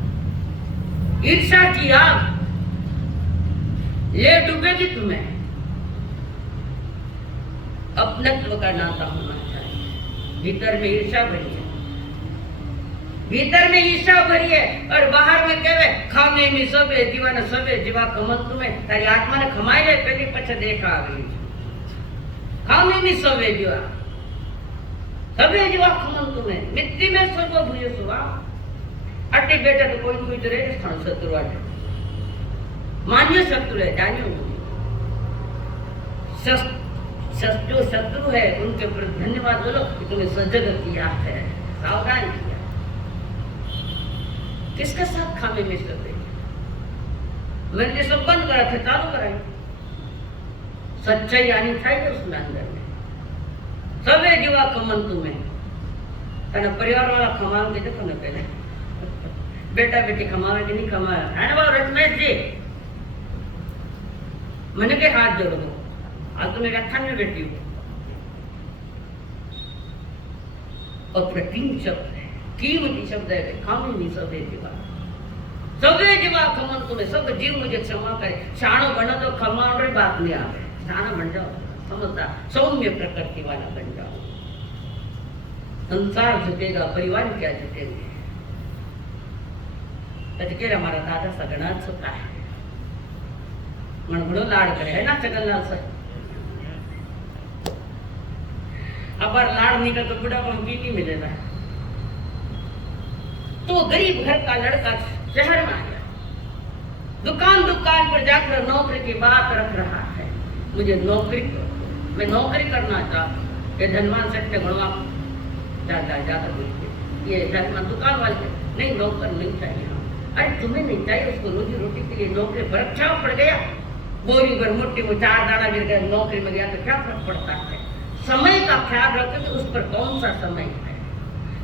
ईर्ष्या की आग ले डूबेगी तुम्हें। अपनत्व का नाता होना चाहिए। भीतर में ईर्ष्या भरी है, भीतर में ईर्ष्या भरी है और बाहर में कहे खाने में सबे जीवन सबे जीवा कमल तुम्हें। तारी आत्मा ने खमाई ले पहले पछ देखा आ गई। खाने में सबे जीवा सबे जीवा कमल तुम्हें। मिट्टी में सब भूजे सुवा अट्टी बेटा तो कोई कोई तो रहे स्थान शत्रु आटे मान्य शत्रु है, जानियो जो शत्रु है उनके प्रति धन्यवाद बोलो कि तुमने सजग किया है, सावधान किया। किसके साथ खामे में सब मैंने सब बंद करा थे, चालू कराई। सच्चाई आनी चाहिए उसमें अंदर में। सबे जीवा कमन तुम्हें तने परिवार वाला खमाओ के देखो ना पहले बेटा बेटी खमावे कि नहीं खमावे है ना बोलो रत्नेश जी मैंने के हाथ जोड़ दो। आज तो मैं व्याख्यान में बैठी हूँ। अप्रतिम शब्द है, कीमती शब्द है। खामी नहीं सबे जीवा, सबे जीवा खमन तुम्हें। सब जीव मुझे क्षमा करे। शाणो बनो तो खमाओ रे बात नहीं आवे। शाणा बन जाओ, समझदार सौम्य प्रकृति वाला बन जाओ। संसार झुकेगा, परिवार क्या झुकेंगे। तजकेर हमारा दादा सगना छुटा है, मन घणो लाड़ करे है ना चगनलाल सर। अब लाड़ निकल तो बुढ़ा को नहीं मिलेगा। तो गरीब घर का लड़का शहर में आ गया, दुकान पर जाकर नौकरी की बात रख रहा है। मुझे नौकरी, मैं नौकरी करना चाहता। ये धनवान सेठ ने घणवा ज्यादा बोलते, ये धनवान दुकान वाले नहीं नौकर नहीं चाहिए। अरे तुम्हें नहीं चाहिए, उसको रोजी रोटी के लिए नौकरी परीक्षा पड़ गया, बोरी भर मुट्ठी में 4 दाना गिर गया, नौकरी में गया तो क्या फर्क पड़ता है। समय का ख्याल रखो कि उस पर कौन सा समय है।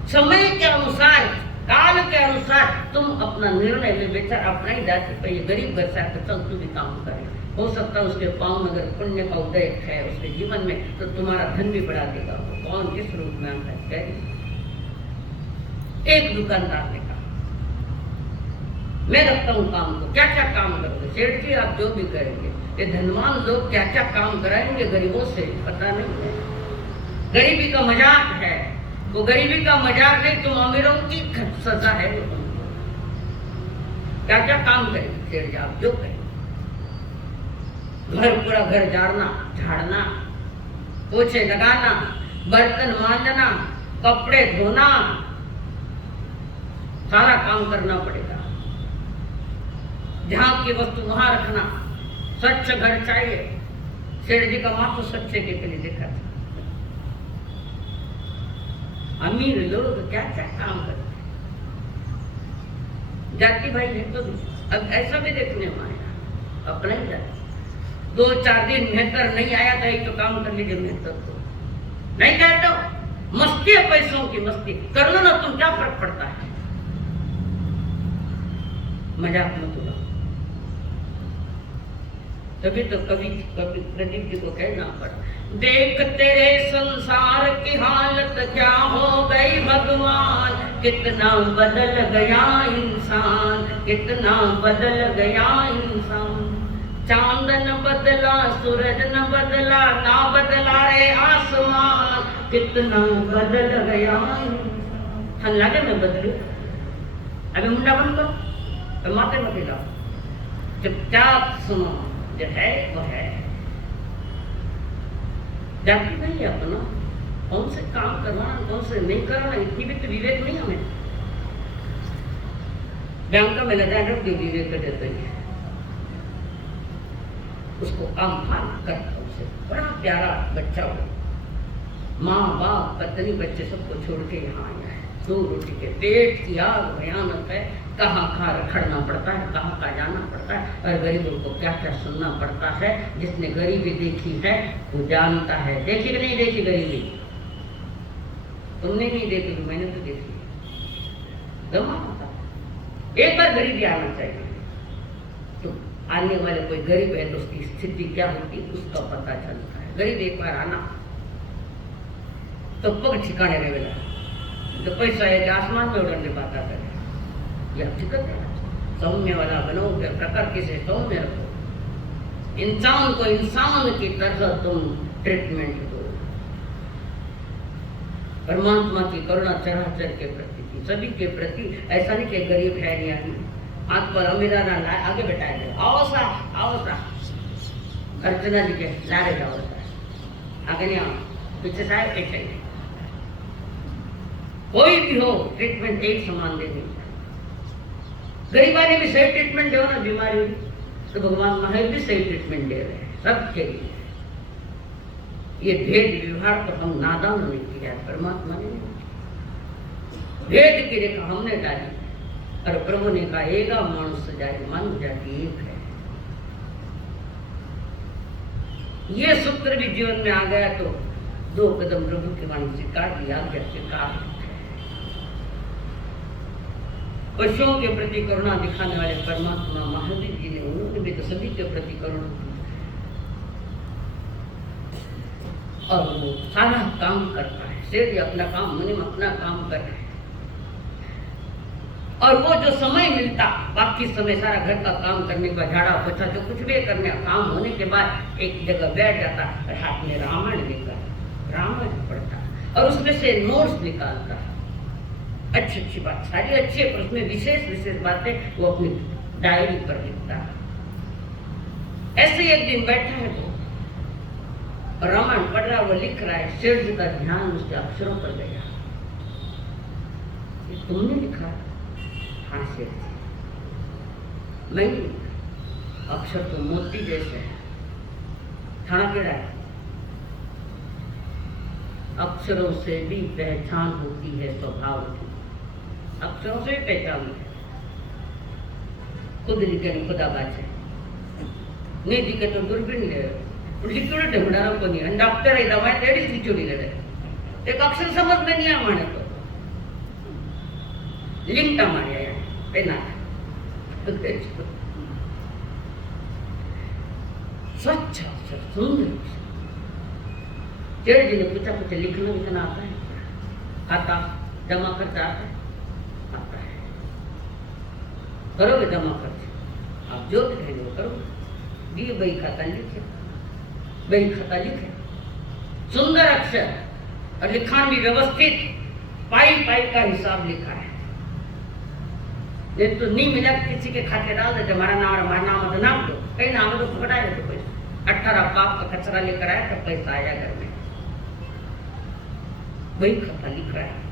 समय के अनुसार, काल के अनुसार तुम अपना निर्णय ले। बेचारा अपना ही जाति पर ये गरीब घर से आकर चल तू भी काम करे। हो सकता है उसके पाँव में अगर पुण्य का उदय है उसके जीवन में तो तुम्हारा धन भी बढ़ा देगा। कौन किस रूप में आता है। एक दुकानदार ने कहा मैं रखता हूँ काम को, क्या क्या काम करोगे सेठ जी? आप जो भी करेंगे। ये धनवान लोग क्या क्या काम कराएंगे गरीबों से पता नहीं है। गरीबी का मजाक है वो, गरीबी का मजाक नहीं, तुम अमीरों की सजा है। क्या क्या काम करेंगे सेठ जी? आप जो करेंगे। घर पूरा घर झाड़ना, पोछे लगाना, बर्तन मांजना, कपड़े धोना, सारा काम करना पड़ेगा। जहां की वस्तु वहां रखना, स्वच्छ घर चाहिए। सेठ जी का माँ तो स्वच्छ के लिए देखा था। अमीर लोग क्या क्या काम करते हैं, जाति भाई है तो भी। अब ऐसा भी देखने में आया, अपना ही जाति 2-4 दिन मेहतर नहीं आया था, एक तो काम कर लीजिए मेहतर को नहीं कहते हो। मस्ती है, पैसों की मस्ती कर लो ना तुम, क्या फर्क पड़ता है। मजाक मत उड़ाओ। तभी तो कभी प्रदीप जी को कहना पड़ा, देख तेरे संसार की हालत क्या हो गई भगवान, कितना बदल गया इंसान, कितना बदल गया इंसान। चांद न बदला, सूरज न बदला, ना बदला रे आसमान, कितना बदल गया इंसान। ठंड लगे मैं बदलू, अभी मुंडा बंद करो तो माथे मत हिलाओ, चुपचाप सुनो। जो है वो है। जाति नहीं है अपना, कौन से काम करवाना कौन से नहीं करवाना, इतनी भी तो विवेक नहीं हमें। बैंक में लगा जो विवेक कर देते हैं उसको आम्फान करता, उसे बड़ा प्यारा बच्चा हो, माँ बाप पत्नी बच्चे सबको छोड़ के यहाँ आया है, 2 रोटी के पेट की आग भयानक है। कहाँ कहाँ रखड़ना पड़ता है, कहाँ कहाँ जाना पड़ता है, और गरीबों को क्या क्या सुनना पड़ता है। जिसने गरीबी देखी है वो जानता है। देखी कि नहीं देखी गरीबी? तुमने नहीं देखी, मैंने तो देखी। गमा होता है। एक बार गरीबी आना चाहिए, तो आने वाले कोई गरीब है तो उसकी स्थिति क्या होती उसका पता चलता है। गरीब एक बार आना तो पग ठिकाने रहेगा, तो पैसा है कि आसमान में उड़ने पाता करे। यह हकीकत है। सौम्य वाला बनो, प्रकृति से सौम्य रखो। इंसान को इंसान की तरह तुम ट्रीटमेंट दो। परमात्मा की करुणा चराचर के प्रति, सभी के प्रति। ऐसा नहीं कि गरीब है या नहीं, आंख पर अमीरा ना लाए, आगे बैठाए गए, आओ सा अर्चना जी के लारे जाओ, आगे नहीं आओ, पीछे साहब बैठे। कोई भी हो ट्रीटमेंट एक समान देनी। गरीबा ने भी सही ट्रीटमेंट दो ना, बीमारी तो भगवान महावीर भी सही ट्रीटमेंट दे रहे हैं सबके लिए। ये भेद व्यवहार तो हम नादान ने किया, परमात्मा ने भेद की रेखा हमने डाली, और प्रभु ने कहा एगा मानुष जाति मानव जाति एक है। ये सूत्र भी जीवन में आ गया तो 2 कदम प्रभु की वाणी स्वीकार लिया, आज्ञा स्वीकार। पशुओं के प्रति करुणा दिखाने वाले परमात्मा महावीर जी ने, उन्होंने भी तो सभी के प्रति करुणा की, और वो सारा काम करता है। शेर अपना काम, मुनिम अपना काम कर रहे हैं, और वो जो समय मिलता, बाकी समय सारा घर का काम करने के बाद, झाड़ा पोछा जो कुछ भी करने का काम होने के बाद एक जगह बैठ जाता और हाथ में रामायण लेकर रामायण पढ़ता, और उसमें से नोट्स निकालता। अच्छी अच्छी बात, सारी अच्छी है, पर उसमें विशेष विशेष बातें वो अपनी डायरी पर लिखता है। ऐसे ही एक दिन बैठा है वो, और रामायण पढ़ रहा, वो लिख रहा है। शेर जी का ध्यान उसके अक्षरों पर गया। ये तुमने लिखा? हाँ शेर जी, मैं नहीं लिखा। अक्षर तो मोती जैसे है, थाना केड़ा है। अक्षरों से भी पहचान होती है स्वभाव की, अक्षरों से भी पहचान होती है। खुद लिखे खुदा बात है, नहीं लिखे तो दूरबीन ले लिखोड़े ढूंढा को नहीं, डॉक्टर है दवाई तेरी लिखोड़ी ले रहे, एक अक्षर समझ में नहीं आ माने तो लिंक मारे पेना स्वच्छ अक्षर, सुंदर। जेठ जी ने पूछा कुछ लिखना लिखना आता है? खाता जमा करता आता है। करोगे जमा खर्च, आप जो भी कहेंगे वो करो। ये बही खाता लिखे, बही खाता लिखे, सुंदर अक्षर, और लिखान भी व्यवस्थित, पाई पाई का हिसाब लिखा है। ये तो नहीं मिला किसी के खाते डाल दे, हमारा नाम तो नाम दो, कहीं नाम तो पकड़ा है तो पैसा। 18 बाप का कचरा लेकर आया तो पैसा आया घर में, वही खाता लिख रहा है।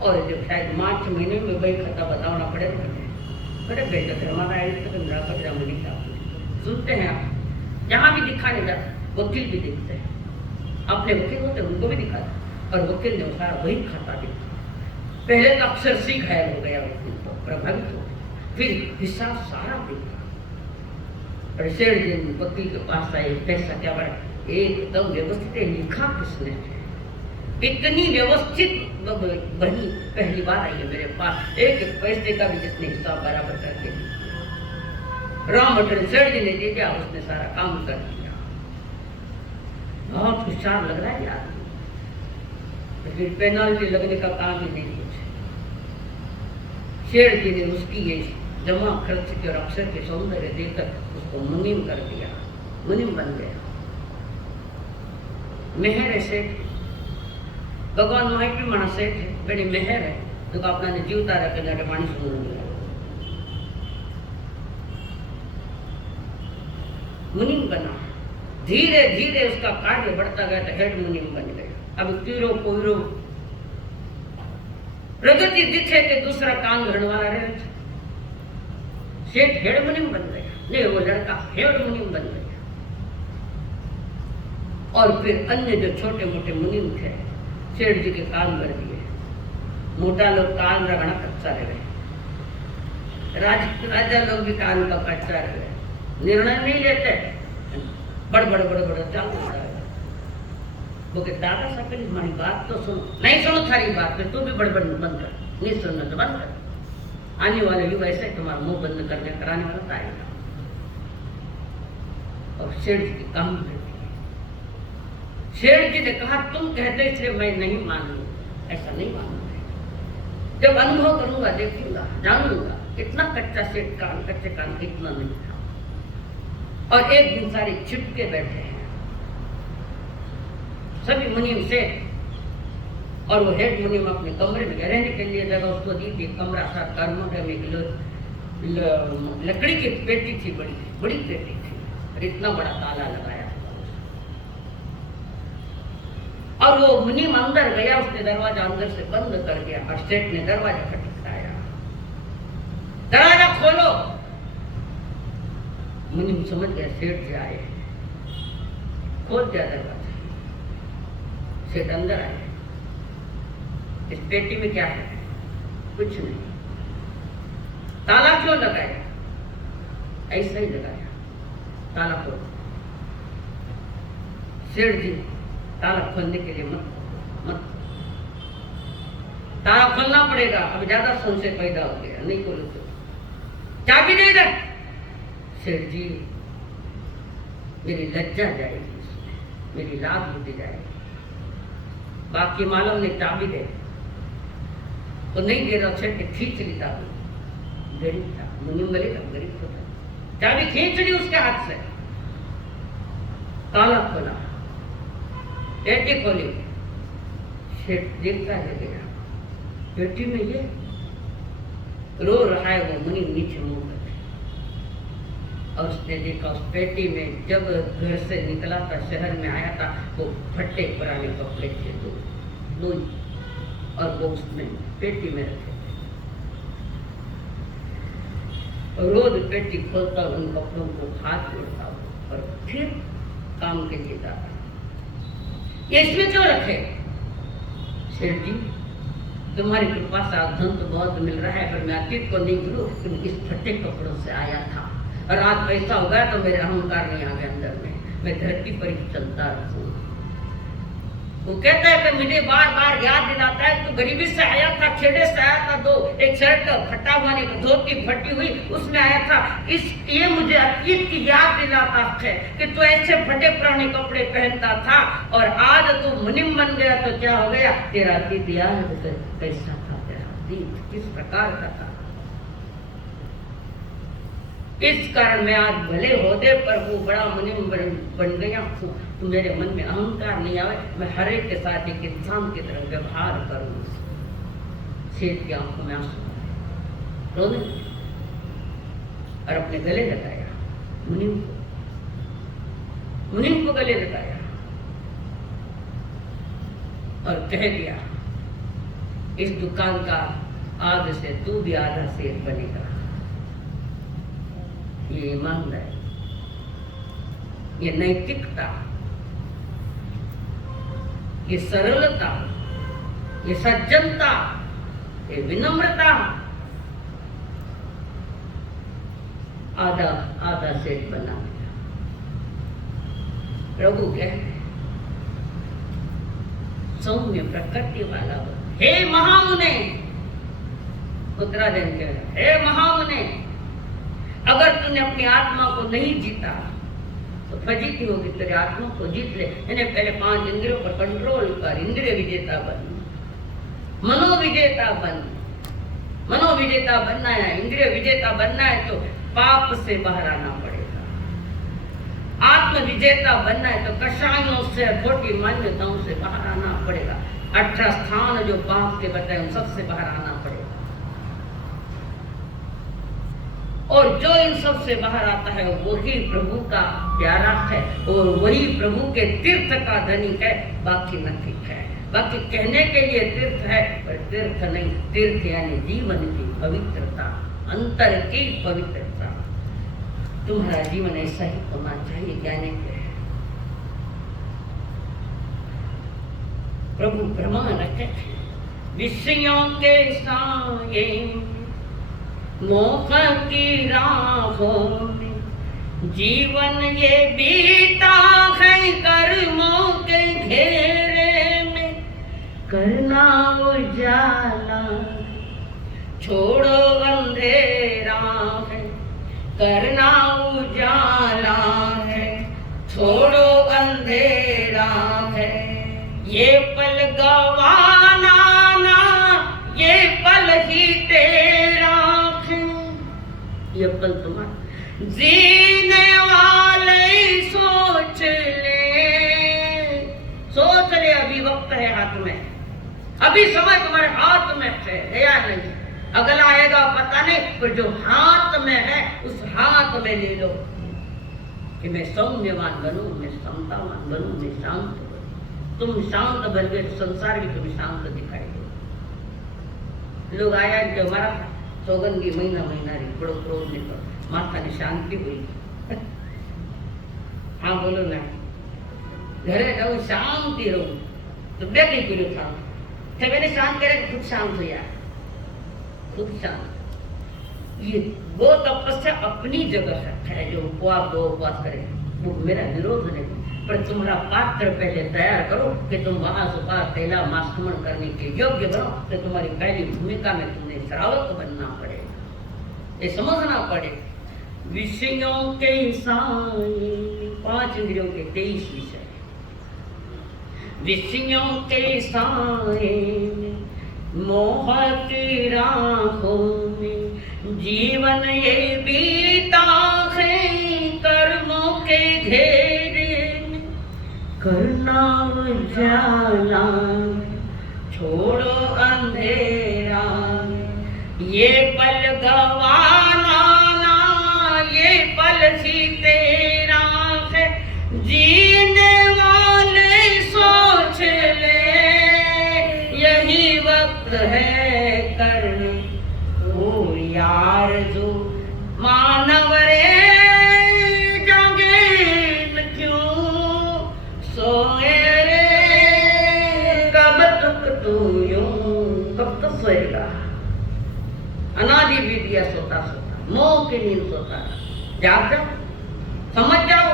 और जब शायद मार्च महीने में वही खाता बताना पड़ेगा, बड़े बेटे थे हमारा कचरा में लिखा। सुनते हैं आप, जहाँ भी दिखाने जाते वकील भी देखते हैं, अपने वकील होते उनको भी दिखाते, और वकील ने सारा वही खाता दिखा। पहले तो अक्षर से घायल हो गया, वकील तो प्रभावित हो, फिर हिसाब सारा देखा। और शेर दिन वकील के पास आए, पैसा क्या बड़ा एकदम व्यवस्थित लिखा किसने, इतनी व्यवस्थित बनी पहली बार आई है मेरे पास, एक एक पैसे का भी जिसने हिसाब बराबर करके राम बटन शेर जी ने दे दिया, उसने सारा काम कर दिया। बहुत होशियार लग रहा है यार, लेकिन पेनाल्टी लगने का काम ही नहीं कुछ। शेर जी ने उसकी ये जमा खर्च के और अक्षर के सौंदर्य देकर उसको मुनीम कर दिया, मुनीम बन गया। मेहर है सेठ, भगवान माइट भी माना सेठ है, बड़ी मेहर है, तो अपना ने जीवता रखे पानी सुन लिया। मुनीम बना, धीरे धीरे उसका कार्य बढ़ता गया तो हेड मुनीम बन गया। अब तीरो कोयरो प्रगति दिखे के दूसरा काम करने वाला रहे, सेठ हेड मुनीम बन गया, नहीं वो लड़का हेड मुनीम बन गया। और फिर अन्य जो छोटे मोटे मुनीम थे, सेठ जी के काम कर दिए। मोटा लोग कान रगड़ा कच्चा रहे, राजा लोग भी कान का कच्चा रहे, निर्णय नहीं लेते, बड़ बड़ बड़ बड़ चालू होता है। वो कहते दादा साहब हमारी बात तो सुनो, नहीं सुनो थारी बात में, तू भी बड़बड़ बंद कर, नहीं सुनना तो बंद कर। आने वाले युग ऐसे तुम्हारा मुंह बंद करने कराने वाला आएगा। और शेर जी की काम करती है। शेर जी ने कहा तुम कहते थे मैं नहीं मानू, ऐसा नहीं मानूंगा, जब अनुभव करूंगा देखूंगा जानूंगा। इतना कच्चा सेठ कान, कच्चे कान इतना नहीं था। और एक दिन सारे छिपके बैठे हैं सभी मुनीम से, और वो हेड मुनीम अपने कमरे में रहने के लिए जगह उसको दी थी। कमरा था कर्मों में लकड़ी की पेटी थी, बड़ी बड़ी पेटी थी, और इतना बड़ा ताला लगाया। और वो मुनीम अंदर गया, उसने दरवाजा अंदर से बंद कर दिया, और सेठ ने दरवाजा खटखटाया, दरवाजा खोलो। मुनीम समझ गया सेठ जी आए, खोल दिया दरवाजा। सेठ अंदर आए, इस पेटी में क्या है? कुछ नहीं। ताला क्यों लगाया? ऐसा ही लगाया, ताला खोल। सेठ जी ताला खोलने के लिए मत ताला खोलना पड़ेगा, अब ज्यादा संशय पैदा हो गया, नहीं खोलो तो चाबी दे दे। सेठ जी मेरी लज्जा जाएगी, मेरी लाज लुट जाएगी, बाकी मालूम नहीं चाबी दे तो नहीं दे रहा। सेठ ने खींच ली चाबी, गरीब था, मुनीम वाले का गरीब था, चाबी खींच ली उसके हाथ से, ताला खोला, पेटी खोली। सेठ देखता है गया, पेटी में ये रो रहा है वो मुनीम नीचे मुंह करके। और उसने देखा उस पेटी में, जब घर से निकला था शहर में आया था, वो फटे पुराने कपड़े थे दो, और वो उसमें पेटी में रखे थे। और रोज पेटी खोलता उन कपड़ों को हाथ जोड़ता और फिर काम के लिए जाता। ये इसमें क्यों रखे? सेठ जी तुम्हारी कृपा से धन तो बहुत मिल रहा है, पर मैं अतीत को नहीं भूलू, इस फटे कपड़ों से आया था, और आज पैसा हो गया तो मेरे अहंकार नहीं आ गया अंदर में, मैं धरती पर ही चलता रहूं। वो कहता है कि मुझे बार बार याद दिलाता है, तू गरीबी से आया था, खेड़े से आया था, दो एक शर्ट फटा हुआ नहीं, धोती फटी हुई उसमें आया था। ये मुझे अतीत की याद दिलाता है कि तू ऐसे फटे पुराने कपड़े पहनता था, और आज तू मुनीम बन गया तो क्या हो गया? तेरा अतीत याद कैसा था, तेरा अतीत किस प्रकार का था। इस कारण मैं आज भले होदे पर वो बड़ा मुनीम बन गया हूँ, तो मेरे मन में अहंकार नहीं आवे, मैं हर एक के साथ एक इंसान की तरह व्यवहार करूँ। सेठ की आंखों में आंसू रोने और अपने गले लगाया, मुनीम को गले लगाया और कह दिया इस दुकान का आज से तू भी आधा शेर बनेगा। ये ईमानदारी, ये नैतिकता, ये सरलता, ये सज्जनता, ये विनम्रता आधा आधा सेठ बना दिया। प्रभु कहते सौम्य प्रकृति वाला हो, हे महामुने, उत्तराधन कह रहा, हे महामुने, अगर तूने अपनी आत्मा को नहीं जीता तो फजीती होगी, तेरी आत्मा को जीत ले। इन्हें पहले 5 इंद्रियों पर कंट्रोल कर, इंद्रिय विजेता बन, मनोविजेता बन। मनोविजेता बनना है, इंद्रिय विजेता बनना है तो पाप से बाहर आना पड़ेगा। आत्म विजेता बनना है तो कषायों से, खोटी मान्यताओं से बाहर आना पड़ेगा। 18 स्थान जो पाप के बताए उन सबसे बाहर आना पड़ेगा। और जो इन सब से बाहर आता है वही प्रभु का प्यारा है, और वही प्रभु के तीर्थ का धनिक है, बाकी नहीं है। बाकी कहने के लिए तीर्थ है पर तीर्थ नहीं। तीर्थ यानी जीवन की पवित्रता, अंतर की पवित्रता। तुम्हारा जीवन ऐसा ही होना चाहिए। कहने के प्रभु प्रमाण रखे थे, विषयों के साए मोह की राहों में जीवन ये बीता है कर्मों के घेरे में। करना उजाला छोड़ो अंधेरा है, करना उजाला है छोड़ो अंधेरा है। ये पल गवाना ना ये पल ही तेरा है, ये पल तुम्हारा। जीने वाले सोच ले अभी वक्त है हाथ में, अभी समय तुम्हारे हाथ में है या नहीं। अगला आएगा पता नहीं, पर जो हाथ में है उस हाथ में ले लो कि मैं सौम्यवान बनूं, मैं समतावान बनूं, मैं शांत बनूं। तुम शांत बन गए संसार भी तुम्हें शांत दिखाई दे। लोग आया कि हमारा सौगंधी महीना री बड़ो क्रोध निकल माथा की शांति हुई। हाँ बोलो ना, घरे रहूं शांति रहूं तो बेटी पीड़ो था मैंने शांत करे खुद शांत हो यार, खुद शांत। ये वो तपस्या अपनी जगह है, जो उपवास दो उपवास करे वो मेरा विरोध नहीं, पर तुम्हारा पात्र पहले तैयार करो कि तुम वहां सुपा तेला मास्कमण करने के योग्य बनो। तो तुम्हारी पहली भूमिका में तुम्हें श्रावक बनना पड़ेगा, ये समझना पड़ेगा। विषयों के साए 5 इंद्रियों के 23 विषय, विषयों के साए मोह की राहों में जीवन ये बीता है कर्मों के घेरे में। करना उजाला छोड़ो अंधेरा, ये पल गवाना ना ये पल ही तेरा है। जीने वाले सोच ले यही वक्त है करने ओ यार जो मानव रे जागे क्यों सोए रे, कब तक तू यूं कब तक सोएगा। अनादि विद्या सोता सोता मोह की नींद सोता, जाग जाओ समझ जाओ।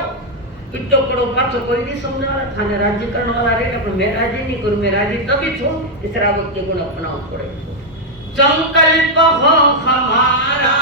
इतो पड़ो पाछो कोई नहीं समझ वाला, थाने राजी करने वाला रे, पर मैं राजी नहीं करूं, मैं राजी तभी छू इस रावत के गुण अपनाओ पड़े। संकल्प हो हमारा